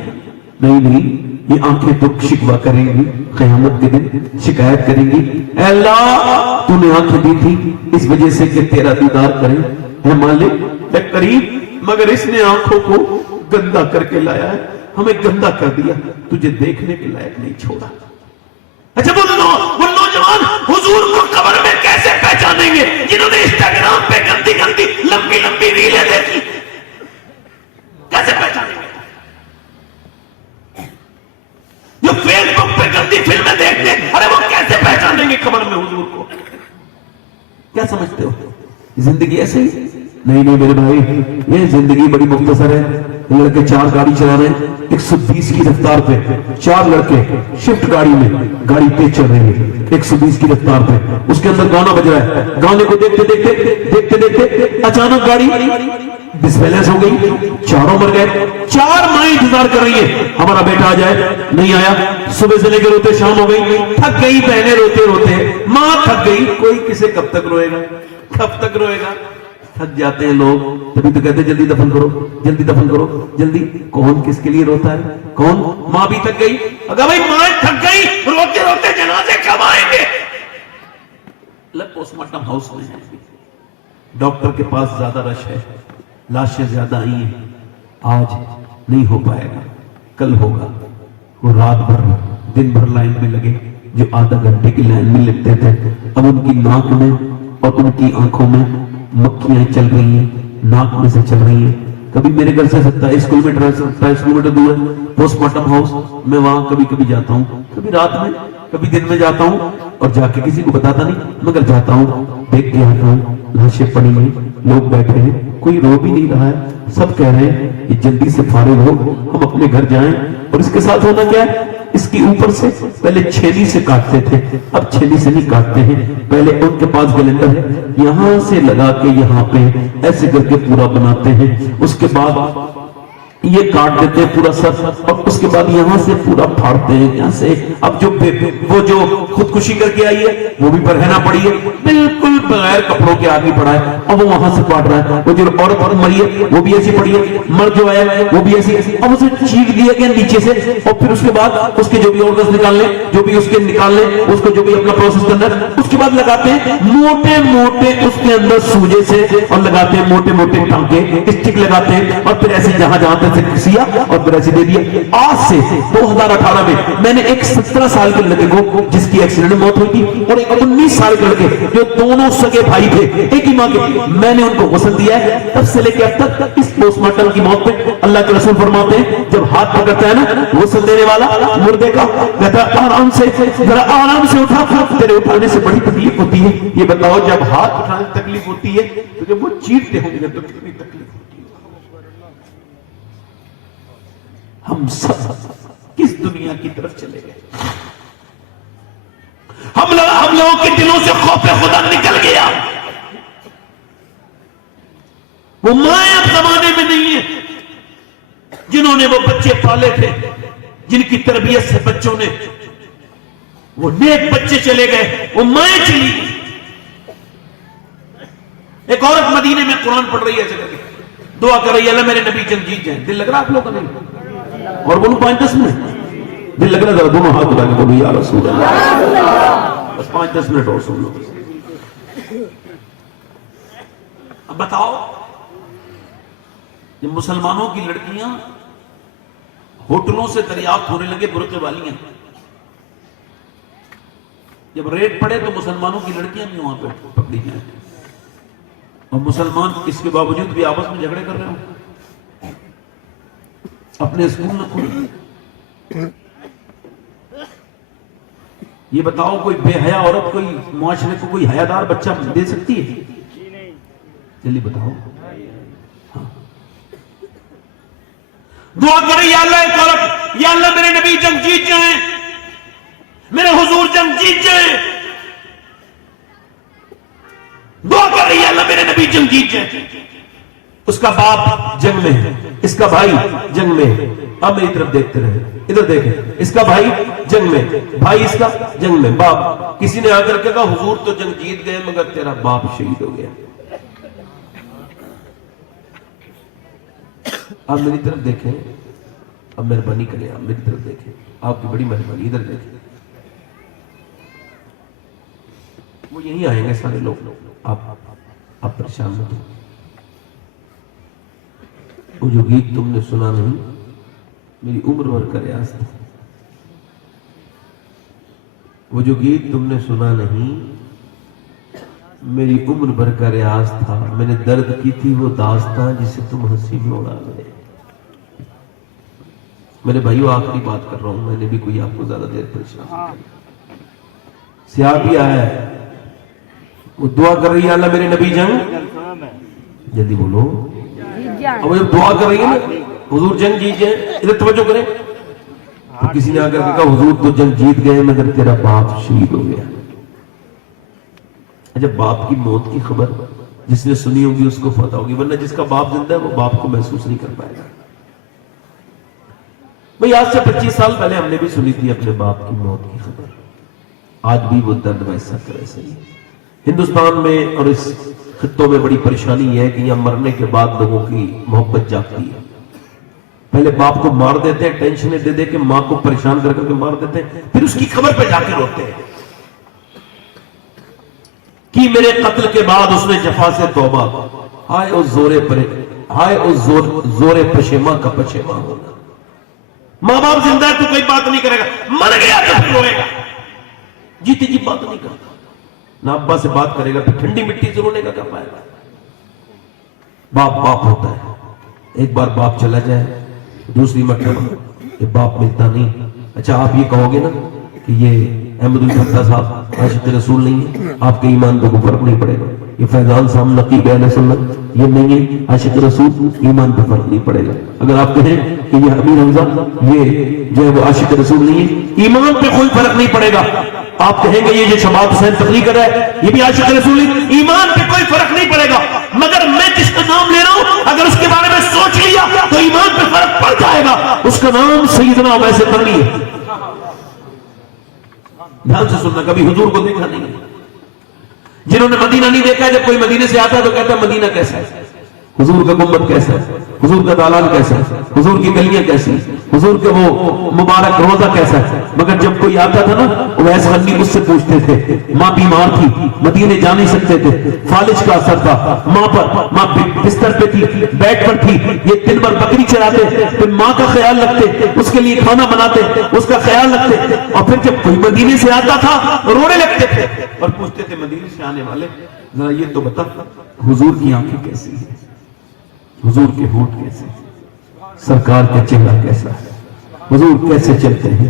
نہیں، یہ آنکھیں تو شکوہ کریں گی، قیامت کے دن شکایت کریں گی اے اللہ تو نے آنکھیں دی تھی اس وجہ سے کہ تیرا دیدار کریں. اے مالک اے کریم، مگر اس نے آنکھوں کو گندا کر کے لایا ہے، ہمیں گندا کر دیا، تجھے دیکھنے کے لائق نہیں چھوڑا. اچھا وہ نوجوان حضور کو قبر میں کیسے پہچانیں گے جنہوں نے انسٹاگرام پہ گندی لمبی ریلیں دیکھی؟ کیسے پہچانیں گے؟ جو فیس بک پہ گندی فلمیں دیکھتے ہیں، ارے وہ کیسے پہچانیں گے قبر میں حضور کو؟ کیا سمجھتے ہو زندگی ایسے ہی؟ نہیں میرے بھائی، یہ زندگی بڑی مختصر ہے. لڑکے 4 گاڑی چلا رہے ہیں 120 کی رفتار پہ، 4 لڑکے شفٹ گاڑی میں، گاڑی تیز چل رہی ہے 120 کی رفتار پہ، اس کے اندر گانا بج رہا ہے، گانے کو دیکھتے دیکھتے اچانک گاڑی ڈس بیلنس ہو گئی، چاروں مر گئے، 4 مائیں انتظار کر رہی ہے ہمارا بیٹا آ جائے، نہیں آیا، صبح سے لے کے روتے شام ہو گئی، تھک گئی بہنیں روتے روتے، ماں تھک گئی، کوئی کسے کب تک روئے گا، کب تک روئے گا، تھک جاتے ہیں لوگ، تبھی تو کہتے ہیں جلدی دفن کرو، جلدی دفن کرو، جلدی، کون کس کے لیے روتا ہے، کون، ماں بھی تھک گئی، اگر بھائی ماں تھک گئی، روتے روتے جنازے کب آئیں گے، پوسٹ مارٹم ہاؤس میں ہے، ڈاکٹر کے پاس زیادہ رش ہے، لاشیں زیادہ آئی ہیں، آج نہیں ہو پائے گا، کل ہوگا، وہ رات بھر دن بھر لائن میں لگے، جو آدھا گھنٹے کی لائن میں لگتے تھے، اب ان کی ناک میں اور ان کی آنکھوں میں مکھیاں چل رہی ہیں، ناک میں سے چل رہی ہیں، کبھی میرے گھر سے 27 کلومیٹر دور ہے پوسٹ مارٹم ہاؤس، میں وہاں کبھی کبھی جاتا ہوں، کبھی رات میں کبھی دن میں جاتا ہوں، اور جا کے کسی کو بتاتا نہیں، مگر جاتا ہوں، دیکھ کے آتا ہوں، لاشیں پڑی ہیں، لوگ بیٹھے ہیں، کوئی رو بھی نہیں رہا ہے، سب کہہ رہے ہیں کہ جلدی سے فارغ ہو، ہم اپنے گھر جائیں، اور اس کے ساتھ ہونا کیا ہے، اس کی اوپر سے پہلے چھیلی سے کاٹتے تھے، اب چھیلی سے نہیں کاٹتے ہیں، پہلے ان کے پاس گلینڈر ہے، یہاں سے لگا کے یہاں پہ ایسے کر کے پورا بناتے ہیں، اس کے بعد یہ کاٹ دیتے ہیں پورا سر، اور اس کے بعد یہاں سے پورا پھاڑتے ہیں، یہاں سے اب وہ جو خودکشی کر کے آئی ہے وہ بھی برہنا پڑی ہے، بالکل بغیر کپڑوں کے آدمی پڑا ہے، اب وہ وہاں سے کاٹ رہا ہے، وہ جو عورت مری ہے وہ بھی ایسی پڑی ہے، مرد جو ہے وہ بھی ایسی، اب اسے چیر دیا گیا نیچے سے، اور پھر اس کے بعد اس کے جو بھی آرگنز نکالنے، جو بھی اس کے نکالنے، اس کو جو بھی اپنا پروسیس کرنا ہے، اس کے بعد لگاتے ہیں موٹے موٹے اس کے اندر سوجے سے، اور لگاتے ہیں موٹے موٹے ٹانکے، اسٹک لگاتے ہیں، اور پھر ایسے جہاں جہاں تک کسیا اور پھر ایسے دے دیا۔ آج سے 2018 میں میں نے ایک 17 سال کے لڑکے کو جس کی ایکسیڈنٹ میں موت ہوئی تھی، اور ایک 19 سال کے لڑکے جو دونوں سگے بھائی تھے ایک ہی ماں کے، میں نے ان کو غسل دیا ہے، تب سے لے کے اب تک اس پوسٹ مارٹم کی موت پہ اللہ کے رسول فرماتے ہیں جب ہاتھ پکڑتا ہے نا غسل دینے والا مردے کا، کہتا ہے آرام سے، ذرا آرام سے اٹھا، تیرے اٹھانے سے بڑی تکلیف ہوتی ہے، یہ بتاؤ جب ہاتھ اٹھانے سے تکلیف ہوتی ہے تو جب وہ چیرتے ہوں گے تو کتنی تکلیف ہوتی ہے۔ ہم سب کس دنیا کی طرف چلے گئے، ہم لوگوں کے دلوں سے خوف خدا نکل گیا، وہ مائیں اب زمانے میں نہیں ہیں، جنہوں نے وہ بچے پالے تھے، جن کی تربیت سے بچوں نے وہ نیک بچے چلے گئے، وہ مائیں چلی گئی۔ ایک عورت مدینے میں قرآن پڑھ رہی ہے، ایسے کر کے دعا کر رہی ہے اللہ میرے نبی جنگ جیت جائیں، دل لگ رہا آپ لوگوں کا نہیں؟ اور بولو 5-10 منٹ دل لگ رہا ذرا دونوں ہاتھ اٹھا کے بولو یا رسول اللہ، بس 5-10 منٹ اور سن لو۔ اب بتاؤ جب مسلمانوں کی لڑکیاں ہوٹلوں سے دریافت ہونے لگے برقعے والی ہیں، جب ریٹ پڑے تو مسلمانوں کی لڑکیاں بھی وہاں پہ پکڑی جائیں، اور مسلمان اس کے باوجود بھی آپس میں جھگڑے کر رہے ہوں، اپنے اسکول نہ کھولے۔ یہ بتاؤ کوئی بے حیا عورت کوئی معاشرے کو کوئی حیادار بچہ دے سکتی ہے؟ جلدی بتاؤ۔ دعا کرے یا اللہ ایک عورت، یا اللہ میرے نبی جنگ جیت جائیں، میرے حضور جنگ جیت جائیں، دعا کر رہی ہے اللہ میرے نبی جنگ جیت جائیں۔ اس کا باپ جنگ میں ہے، اس کا بھائی جنگ میں ہے، اب میری طرف دیکھتے رہے، ادھر دیکھیں، اس کا بھائی جنگ میں، بھائی اس کا جنگ میں، باپ، کسی نے آ کر کے کہا حضور تو جنگ جیت گئے مگر تیرا باپ شہید ہو گیا۔ آپ میری طرف دیکھیں، اب مہربانی کریں، آپ میری طرف دیکھیں، آپ کی بڑی مہربانی، ادھر دیکھیں، وہ یہیں آئیں گے سارے لوگ، آپ پریشان مت ہو۔ وہ جو گیت تم نے سنا نہیں میری عمر بھر کا ریاض تھا، وہ جو گیت تم نے سنا نہیں میری عمر بھر کا ریاض تھا، میں نے درد کی تھی وہ داستان جسے تم ہنسی میں اڑا گئے۔ میرے بھائیو آخری بات کر رہا ہوں، میں نے بھی کوئی آپ کو زیادہ دیر پریشان سیاہ بھی آیا ہے، وہ دعا کر رہی ہے اللہ میرے نبی جنگ، جلدی بولو، اور وہ جب دعا کر رہی ہے نا حضور جنگ جیت گئے، ادھر توجہ کریں. تو کسی نے آ کر کہا حضور تو جنگ جیت گئے مگر تیرا باپ شہید ہو گیا. جب باپ کی موت کی خبر جس نے سنی ہوگی اس کو پتہ ہوگی، ورنہ جس کا باپ زندہ ہے وہ باپ کو محسوس نہیں کر پائے گا. بھئی آج سے 25 سال پہلے ہم نے بھی سنی تھی اپنے باپ کی موت کی خبر. آج بھی وہ درد ویسا کا ویسا ہی. ہندوستان میں اور اس خطوں میں بڑی پریشانی یہ ہے کہ یہاں مرنے کے بعد لوگوں کی محبت جاگتی ہے. پہلے باپ کو مار دیتے ہیں، ٹینشنیں دے دے کے ماں کو پریشان کر کے مار دیتے ہیں، پھر اس کی خبر پہ جا کے روتے ہیں کہ میرے قتل کے بعد اس نے جفا سے توبہ. ہائے اس زور پشیماں کا پشیماں ہونا. ماں باپ زندہ ہے تو کوئی بات نہیں کرے گا، مر گیا تو پھر روئے گا. جیتی جی بات نہیں کرتا، نہ ابا سے بات کرے گا پھر ٹھنڈی مٹی سے رونے کا کیا پائے گا. باپ ہوتا ہے. ایک بار باپ چلا جائے دوسری مرتبہ یہ باپ ملتا نہیں. اچھا آپ یہ کہو گے نا کہ یہ احمد الفتح صاحب عاشق رسول نہیں ہے، آپ کے ایمان پہ کوئی فرق نہیں پڑے گا. یہ فیضان صاحب نقیب اہل سنت یہ نہیں ہے عاشق رسول، ایمان پہ فرق نہیں پڑے گا. اگر آپ کہیں کہ یہ امیر حمزہ یہ جو ہے وہ عاشق رسول نہیں ہے، ایمان پہ کوئی فرق نہیں پڑے گا. آپ کہیں گے یہ شباب حسین تقریر کر رہا ہے یہ بھی عاشق رسول نہیں، ایمان پہ کوئی فرق نہیں پڑے گا. مگر میں جس کا نام لے رہا ہوں اگر اس کے بارے میں سوچ لیا تو ایمان پہ فرق پڑ جائے گا. اس کا نام سیدنا ویسے کرنی ہے. دھیان سے سننا، کبھی حضور کو دیکھا نہیں ہے. جنہوں نے مدینہ نہیں دیکھا، جب کوئی مدینے سے آتا ہے تو کہتا ہے مدینہ کیسا ہے، حضور کا گنبد کیسا ہے، حضور کا دالان کیسا ہے، حضور کی گلیاں کیسی، حضور کے وہ مبارک روزہ کیسا ہے. مگر جب کوئی آتا تھا نا ویس غنی مجھ سے پوچھتے تھے، ماں بیمار تھی مدینے جا نہیں سکتے تھے، فالج کا اثر تھا ماں بستر پہ تھی، بیڈ پر تھی، یہ دن بھر بکری چراتے پھر ماں کا خیال رکھتے، اس کے لیے کھانا بناتے، اس کا خیال رکھتے. اور پھر جب کوئی مدینے سے آتا تھا رونے لگتے تھے اور پوچھتے تھے مدینے سے آنے والے ذرا یہ تو بتا حضور کی آنکھیں کیسی ہیں، حضور کے ہونٹ کیسے، سرکار کا چہرہ کیسا ہے، حضور کیسے چلتے ہیں،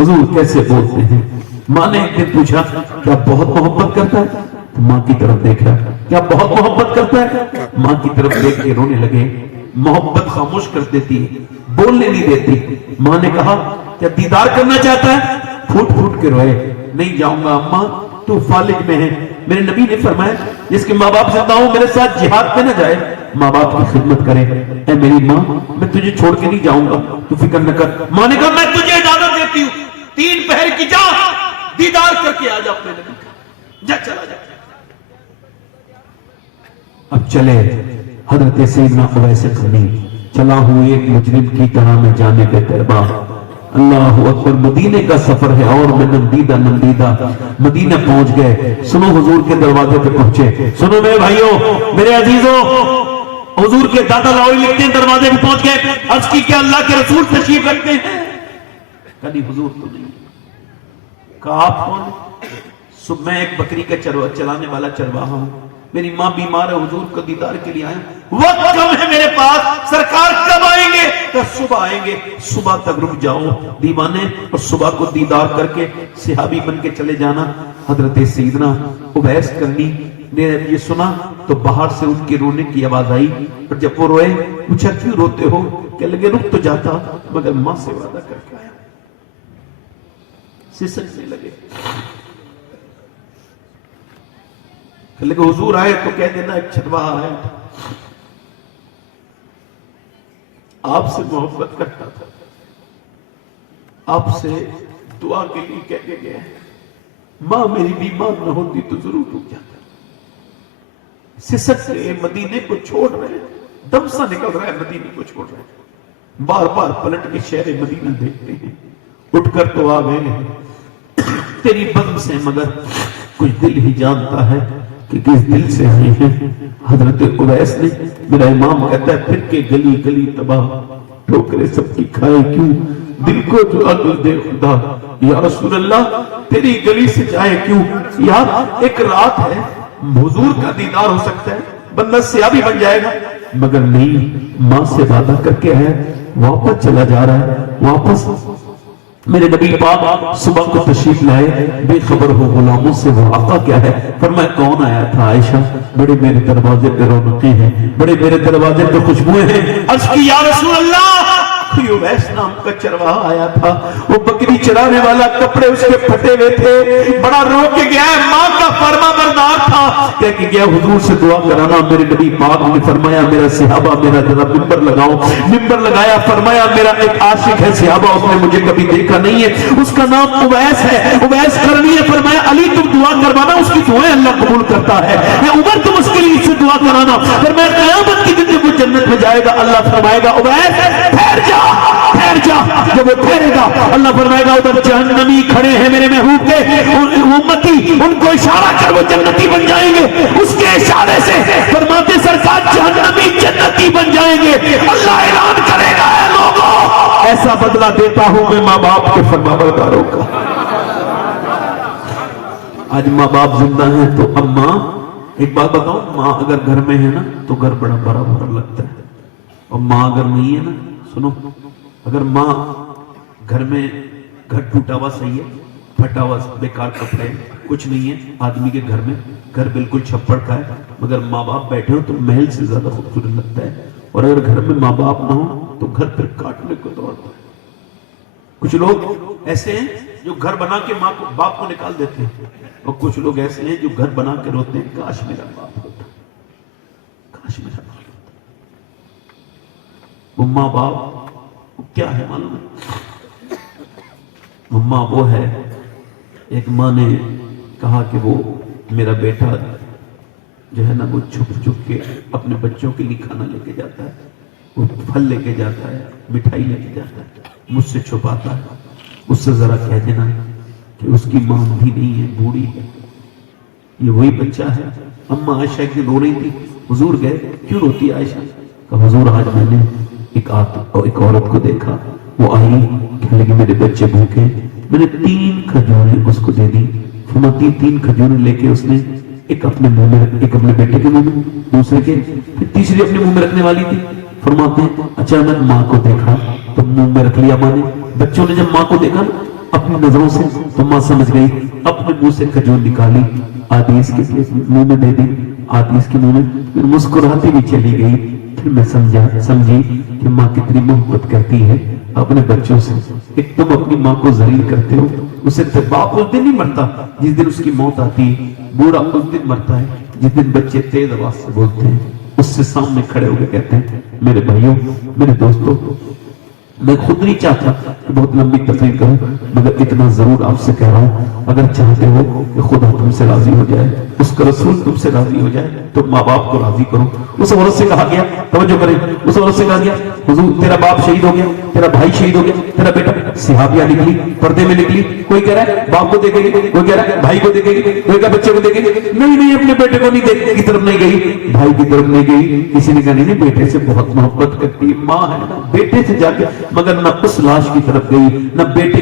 حضور کیسے بولتے ہیں. ماں نے ایک دن پوچھا کیا بہت محبت کرتا ہے، تو ماں کی طرف دیکھ رہا، کیا بہت محبت کرتا ہے، ماں کی طرف دیکھ کے رونے لگے. محبت خاموش کر دیتی ہے، بولنے نہیں دیتی. ماں نے کہا کیا دیدار کرنا چاہتا ہے، پھوٹ پھوٹ کے روئے. نہیں جاؤں گا اماں، تو فالج میں ہے. میرے نبی نے فرمایا جس کے ماں باپ زندہ ہوں میرے ساتھ جہاد پہ نہ جائے، ماں باپ کی خدمت کرے. اے میری ماں میں تجھے چھوڑ کے نہیں جاؤں گا، تو فکر نہ کر. ماں نے کہا میں تجھے اجازت دیتی ہوں 3 پہر کی جا دیدار کر کے آ جا اپنے نبی کا، جا چلا جا. اب چلے حضرت سیدنا اویس قرنی، چلا ہوں ایک مجرم کی طرح میں جانے پہ تیربا. اللہ اکبر. مدینے کا سفر ہے اور میں نندیدہ مدینہ پہنچ گئے. سنو حضور کے دروازے پہ پہنچے. سنو میرے بھائیوں میرے عزیزوں، حضور کے دادا لاہوری لکھتے ہیں دروازے پہ پہنچ گئے. عرض کی کہ اللہ کے رسول تشریف رکھتے ہیں. کبھی حضور تو نہیں. کہا آپ کون؟ میں ایک بکری کا چلانے والا چرواہا ہوں، میری ماں بیمار ہے، حضور کو دیدار کے لیے آیا ہوں. وقت کم ہے میرے پاس، سرکار کب آئیں گے؟ تو صبح آئیں گے. صبح تک رک جاؤ دیوانے، اور صبح کو دیدار کر کے صحابی بن کے چلے جانا. حضرت سیدنا اویس قرنی نے یہ سنا تو باہر سے ان کے رونے کی آواز آئی. اور جب وہ روئے پوچھا کیوں روتے ہو؟ کہنے لگے رک تو جاتا مگر ماں سے وعدہ کر کے آیا. سسکنے لگے. لیکن حضور آئے تو کہہ دینا ایک چھٹواہا آیا تھا، آپ سے محبت کرتا تھا، آپ سے دعا کے لیے کہہ کے گیا ہے، ماں میری بیمار نہ ہوتی تو ضرور رک جاتا. سسک کے مدینے کو چھوڑ رہے، دم سا نکل رہا ہے مدینے کو چھوڑ رہے. بار بار پلٹ کے شہر مدینہ دیکھتے ہیں. اٹھ کر تو آ گئے تیری بزم سے، مگر کچھ دل ہی جانتا ہے کہ کس دل سے آئے ہیں. حضرت اویس نے، میرا امام کہتا ہے پھر کے گلی گلی تباہ، ٹھوکرے سب کی کھائے کیوں، دل کو جو عقل دے خدا. یا رسول اللہ تیری گلی سے جائے کیوں. یار ایک رات ہے، حضور کا دیدار ہو سکتا ہے، بندہ سیاہ بھی بن جائے گا، مگر نہیں. ماں سے وعدہ کر کے ہے، واپس چلا جا رہا ہے. واپس میرے نبی پاک صبح کو تشریف لائے، بے خبر ہو غلاموں سے وہ آقا کیا ہے؟ فرمایا کون آیا تھا؟ عائشہ، بڑے میرے دروازے پہ رونقیں ہیں، بڑے میرے دروازے پہ خوشبوئیں ہیں۔ عرض کی یا رسول اللہ، کوئی اویس نام کا چرواہا آیا تھا، وہ بکری چرانے والا، کپڑے اس کے پھٹے ہوئے تھے، بڑا رو کے گیا ہے، ماں کا فرما بردار تھا، کہہ کے گیا حضور سے دعا کرانا۔ میرے نبی پاک نے فرمایا میرا صحابہ، میرا ذرا ممبر لگاؤ۔ ممبر لگایا، فرمایا میرا ایک عاشق ہے صحابہ، اس نے مجھے کبھی دیکھا نہیں ہے، اس کا نام اویس ہے، اویس کرنی ہے۔ فرمایا علی تم دعا کروانا، اس کی دعائیں اللہ قبول کرتا ہے۔ عمر تم اس کے لیے اس سے دعا کرانا۔ فرمایا قیامت کے دن جب وہ جنت میں جائے گا، اللہ فرمائے گا اویس ٹھہر جا، ٹھہر جا۔ جب وہ ٹھہرے گا، اللہ فرمائے گا ادھر جہنمی کھڑے ہیں میرے محبوب کے امتی، ان کو اشارہ کر وہ جنتی بن جائیں گے۔ اس کے اشارے سے فرماتے سرکار جہنمی جنتی بن جائیں گے۔ اللہ اعلان کرے گا اے لوگوں، ایسا بدلہ دیتا ہوں میں ماں باپ کے فرمانبرداروں کا۔ آج ماں باپ زندہ ہیں تو اماں، ایک بات بتاؤں، ماں اگر گھر میں ہے نا تو گھر بڑا بڑا بھرا لگتا ہے، اور ماں اگر نہیں ہے نا، سنو، اگر ماں گھر میں، گھر ٹوٹا ہوا صحیح ہے، پھٹا ہوا بیکار کپڑے کچھ نہیں ہے آدمی کے گھر میں، گھر بالکل چھپڑ کا ہے، مگر ماں باپ بیٹھے ہو تو محل سے زیادہ خوبصورت لگتا ہے۔ اور اگر گھر میں ماں باپ نہ ہو تو گھر پھر کاٹنے کو دوڑتا ہے۔ کچھ لوگ ایسے ہیں جو گھر بنا کے ماں کو باپ کو نکال دیتے ہیں، اور کچھ لوگ ایسے ہیں جو گھر بنا کے روتے ہیں، کاش میرا باپ ہوتا، کاش میرا باپ ہوتا۔ وہ ماں باپ کیا ہے معلوم ہے؟ ماں وہ ہے، ایک ماں نے کہا کہ وہ میرا بیٹا جو ہے نا وہ چھپ چھپ کے اپنے بچوں کے لیے کھانا لے کے جاتا ہے، وہ پھل لے کے جاتا ہے، مٹھائی لے کے جاتا ہے، مجھ سے چھپاتا ہے۔ اس سے ذرا کہہ دینا کہ اس کی ماں بھی نہیں ہے، بوڑھی ہے، یہ وہی بچہ ہے۔ اماں عائشہ ایک دن رو رہی تھی، حضور گئے، کیوں روتی عائشہ؟ کہا حضور آج میں نے ایک عورت کو دیکھا، وہ آئی کہنے لگی میرے بچے بھوکے، میں نے 3 کھجوریں اس کو دے دی۔ فرماتی 3 کھجوریں لے کے اس نے ایک اپنے منہ میں، ایک اپنے بیٹے کے منہ میں، دوسرے کے، پھر تیسری اپنے منہ میں رکھنے والی تھی۔ فرماتے ہیں اچانک ماں کو دیکھا تو منہ میں رکھ لیا ماں نے۔ بچوں نے جب ماں کو دیکھا اپنی نظروں سے تو ماں سمجھ گئی، اپنے منہ سے کھجور نکالی، آدھی اس کے منہ میں دے دی، آدھی اس کے منہ میں، پھر مسکراتی بھی چلی گئی۔ پھر میں سمجھی کہ ماں کتنی محبت کرتی ہے اپنے بچوں سے۔ ایک تم اپنی ماں کو ذلیل کرتے ہو، اسے باپ اس دن نہیں مرتا جس دن اس کی موت آتی ہے، بوڑھا اس دن مرتا ہے جس دن بچے تیز آواز سے بولتے ہیں، اس سے سامنے کھڑے ہو کے کہتے ہیں میرے بھائیوں، میرے دوستوں، میں خود نہیں چاہتا کہ بہت لمبی تقریر کروں، مگر اتنا ضرور آپ سے کہہ رہا ہوں، اگر چاہتے ہو کہ خدا تم سے راضی ہو جائے، اس کا رسول تم سے راضی ہو جائے، تو ماں باپ کو راضی کرو۔ اس عورت سے کہا گیا، توجہ کریں، اس عورت سے کہا گیا حضور تیرا باپ شہید ہو گیا، تیرا بھائی شہید ہو گیا، تیرا بیٹا، صحابیہ نکلی، پردے میں نکلی، کوئی کہہ رہا ہے باپ کو دیکھے گی، کوئی کہہ رہا ہے بھائی کو دیکھے گی، کوئی کہہ بچے کو دیکھے گی، نہیں اپنے بیٹے کو نہیں دیکھنے کی طرف نہیں گئی، بھائی کی طرف نہیں گئی، کسی نے کہا نہیں بیٹے سے بہت محبت کرتی، ماں ہے نا بیٹے سے جا کے، مگر نہ اس لاش کی طرف گئی، نہ بیٹے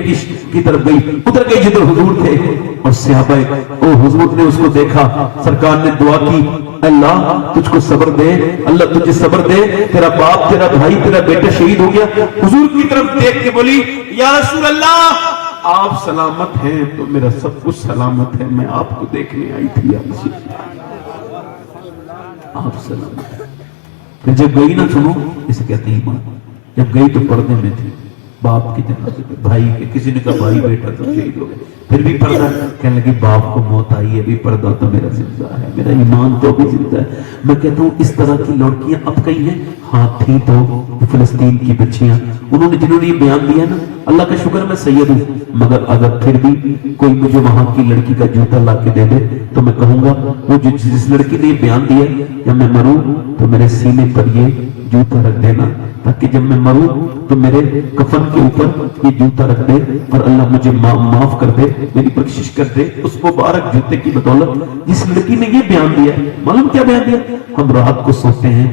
کی طرف گئی، ادھر گئی جدھر حضور تھے۔ اور صحابہ او حضور نے اس کو دیکھا، سرکار نے دعا کی اللہ تجھ کو صبر دے، اللہ تجھے صبر دے، تیرا باپ، تیرا بھائی، تیرا بیٹا شہید ہو گیا۔ حضور کی طرف دیکھ کے بولی یا رسول اللہ آپ سلامت ہیں تو میرا سب کچھ سلامت ہے، میں آپ کو دیکھنے آئی تھی، آپ سلامت ہیں۔ پھر جب گئی نا، سنو اسے کہتے ہیں ایمان، جب گئی تو پردے میں تھی، باپ کی جنازے پہ، بھائی کے، کسی نے کہا بھائی بیٹا تو شہید ہو گئے، پھر بھی پردہ، کہنے لگی باپ کو موت آئی ہے، ابھی پردہ تو میرا زندہ ہے، میرا ایمان تو بھی زندہ ہے۔ میں کہتا ہوں اس طرح کی لڑکیاں اب کئی ہیں، ہاں تھی تو فلسطین کی بچیاں، جنہوں نے یہ بیان دیا نا، اللہ کا شکر میں سید ہوں، مگر اگر پھر بھی کوئی مجھے وہاں کی لڑکی کا جوتا لا کے دے دے تو میں کہوں گا وہ جس لڑکی نے یہ بیان دیا یا میں مروں تو میرے سینے پر یہ جوتا رکھ دینا، تاکہ جب میں مروں تو میرے کفن کے اوپر یہ جوتا رکھ دے اور اللہ مجھے معاف کر دے، میری بخشش کر دے اس مبارک جوتے کی بدولت۔ جس لڑکی نے یہ بیان دیا، معلوم کیا بیان دیا؟ ہم رات کو سوتے ہیں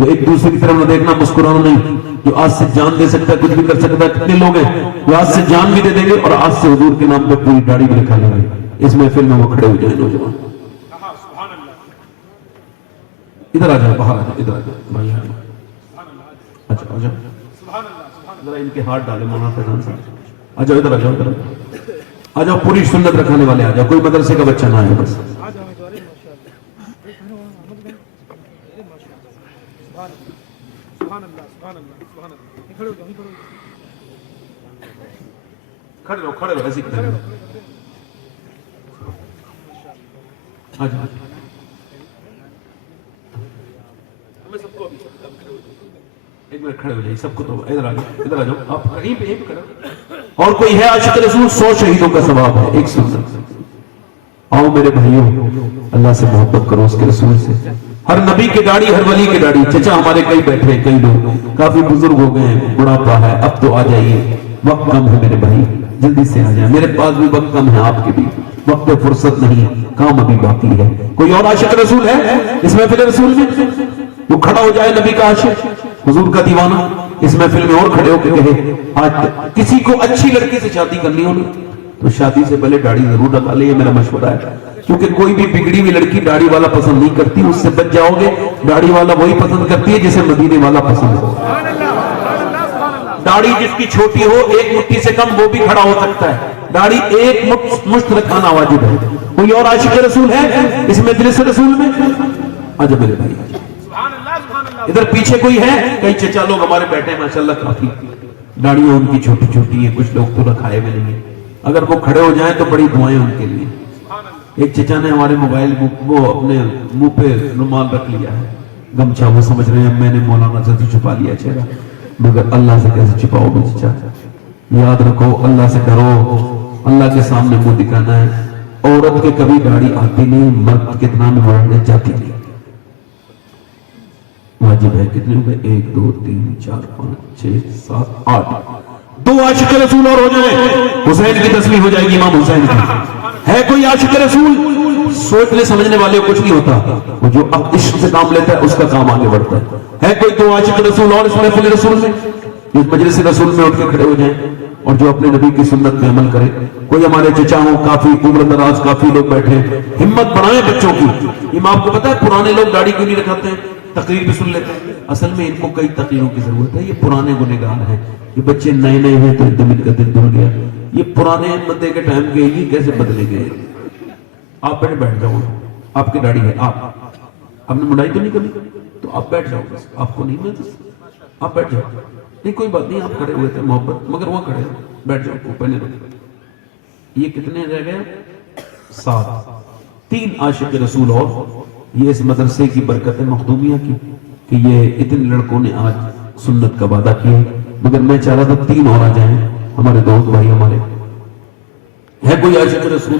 تو ایک دوسرے کی طرف نہ دیکھنا، مسکرانا نہیں. جو آج سے جان دے سکتا ہے کچھ بھی کر سکتا ہے. کتنے لوگ ہیں جو آج سے جان بھی دے دیں گے اور آج سے حضور کے نام پہ پوری داڑھی بھی دکھا لیں گے. اس محفل میں وہ کھڑے ہو جائیں نوجوان. ادھر آ جاؤ، باہر آ جاؤ، ادھر آ جاؤ بھائی. اچھا آ جاؤ، ذرا ان کے ہاتھ ڈالے مولانا فیضان صاحب. آ جاؤ ادھر آ جاؤ، ادھر آ جاؤ. پوری سنت رکھنے والے آ جاؤ، کوئی مدرسے کا بچہ نہ آئے بس. کھڑے رہو، کھڑے رہو، ایسے کھڑے رہو. آ جاؤ. ایک منٹ کھڑے ہو جائیے سب کو. تو ادھر آ جاؤ، ادھر آ جاؤ. آپ کہیں پہ کھڑے. اور کوئی ہے عاشق رسول؟ 100 شہیدوں کا ثواب ہے ایک سنت. آؤ میرے بھائیوں، اللہ سے محبت کرو، اس کے رسول سے. ہر نبی کی داڑھی، ہر ولی کی داڑھی. چچا ہمارے کئی بیٹھے ہیں، کئی لوگ کافی بزرگ ہو گئے ہیں، بڑھاپا ہے. اب تو آ جائیے، وقت کم ہے میرے بھائی، جلدی سے آ جائیں. میرے پاس بھی وقت کم ہے، آپ کے بھی وقت پہ فرصت نہیں، کام ابھی باقی ہے. کوئی اور عاشق رسول ہے اس محفل رسول میں؟ وہ کھڑا ہو جائے، نبی کا عاشق، حضور کا دیوانہ، اس محفل میں اور کھڑے ہو کے کہے آج کسی کو اچھی لڑکی سے شادی کرنی ہو تو شادی سے پہلے داڑھی ضرور رکھا لے. یہ میرا مشورہ ہے، کیونکہ کوئی بھی بگڑی ہوئی لڑکی داڑھی والا پسند نہیں کرتی. اس سے بچ جاؤ گے. داڑھی والا وہی پسند کرتی ہے جسے مدینے والا پسند ہو. داڑھی جس کی چھوٹی ہو، ایک مٹھی سے کم، وہ بھی کھڑا ہو سکتا ہے. داڑھی ایک مشت رکھانا واجب ہے. کوئی اور عاشق رسول ہے اس مجلس رسول میں؟ آجا میرے بھائی. ادھر پیچھے کوئی ہے؟ کئی چچا لوگ ہمارے بیٹھے ہیں ماشاءاللہ، کافی داڑیاں ان کی چھوٹی چھوٹی ہیں. کچھ لوگ تو رکھائے ہوئے نہیں ہیں. اگر وہ کھڑے ہو جائیں تو بڑی دعائیں ان کے لیے. ایک چچا نے ہمارے موبائل وہ اپنے منہ پہ رومال رکھ لیا ہے، گمچھا. وہ سمجھ رہے ہیں میں نے مولانا سے چھپا لیا چہرہ، مگر اللہ سے کیسے چھپاؤ گے چچا؟ یاد رکھو، اللہ سے ڈرو. اللہ کے سامنے منہ دکھانا ہے. عورت کے کبھی داڑھی آتی نہیں، مرد کتنا میں بڑھنے جاتی نہیں. واجب ہے. کتنے ہو گئے؟ 1 2 3 4 5 6 7 8. 2 عاشق رسول اور ہو جائیں، حسین کی تسبیح ہو جائے گی. امام حسین کی ہے کوئی عاشق رسول؟ سوچنے سمجھنے والے کو کچھ نہیں ہوتا، وہ جو عشق سے کام لیتا ہے اس کا کام آگے بڑھتا ہے. ہے کوئی 2 عاشق رسول اور اس محفل رسول میں؟ اس مجلس رسول میں اٹھ کے کھڑے ہو جائیں اور جو اپنے نبی کی سنت پہ عمل کرے. کوئی ہمارے چچا ہوں، کافی عمر دراز، کافی لوگ بیٹھے، ہمت بڑھائیں بچوں کی. امام کو پتا ہے پرانے لوگ داڑھی کیوں نہیں رکھاتے ہیں؟ تقریر بھی سن لیتے ہیں. اصل میں ان کو کئی تقریروں کی ضرورت ہے. یہ پرانے گنہگار ہیں، یہ بچے نئے نئے ہیں تو ایک دم ان کا دل دل گیا. یہ پرانے بندے کے ٹائم کے یہ کیسے بدلے گئے؟ آپ بیٹھ جاؤ، آپ کی داڑھی ہے، آپ نے مڑائی تو نہیں کرنی تو آپ بیٹھ جاؤ. بس آپ کو نہیں، میں آپ بیٹھ جاؤ. نہیں کوئی بات نہیں، آپ کھڑے ہوئے تھے محبت، مگر وہاں کھڑے بیٹھ جاؤ. پہلے یہ کتنے رہ گئے؟ 7. 3 عاشق رسول اور. یہ اس مدرسے کی برکت مخدومیہ کی کہ یہ اتنے لڑکوں نے آج سنت کا وعدہ کیا. مگر میں چاہ رہا تھا 3 اور آ جائیں. ہمارے دوست بھائی ہمارے ہے کوئی عاشق رسول؟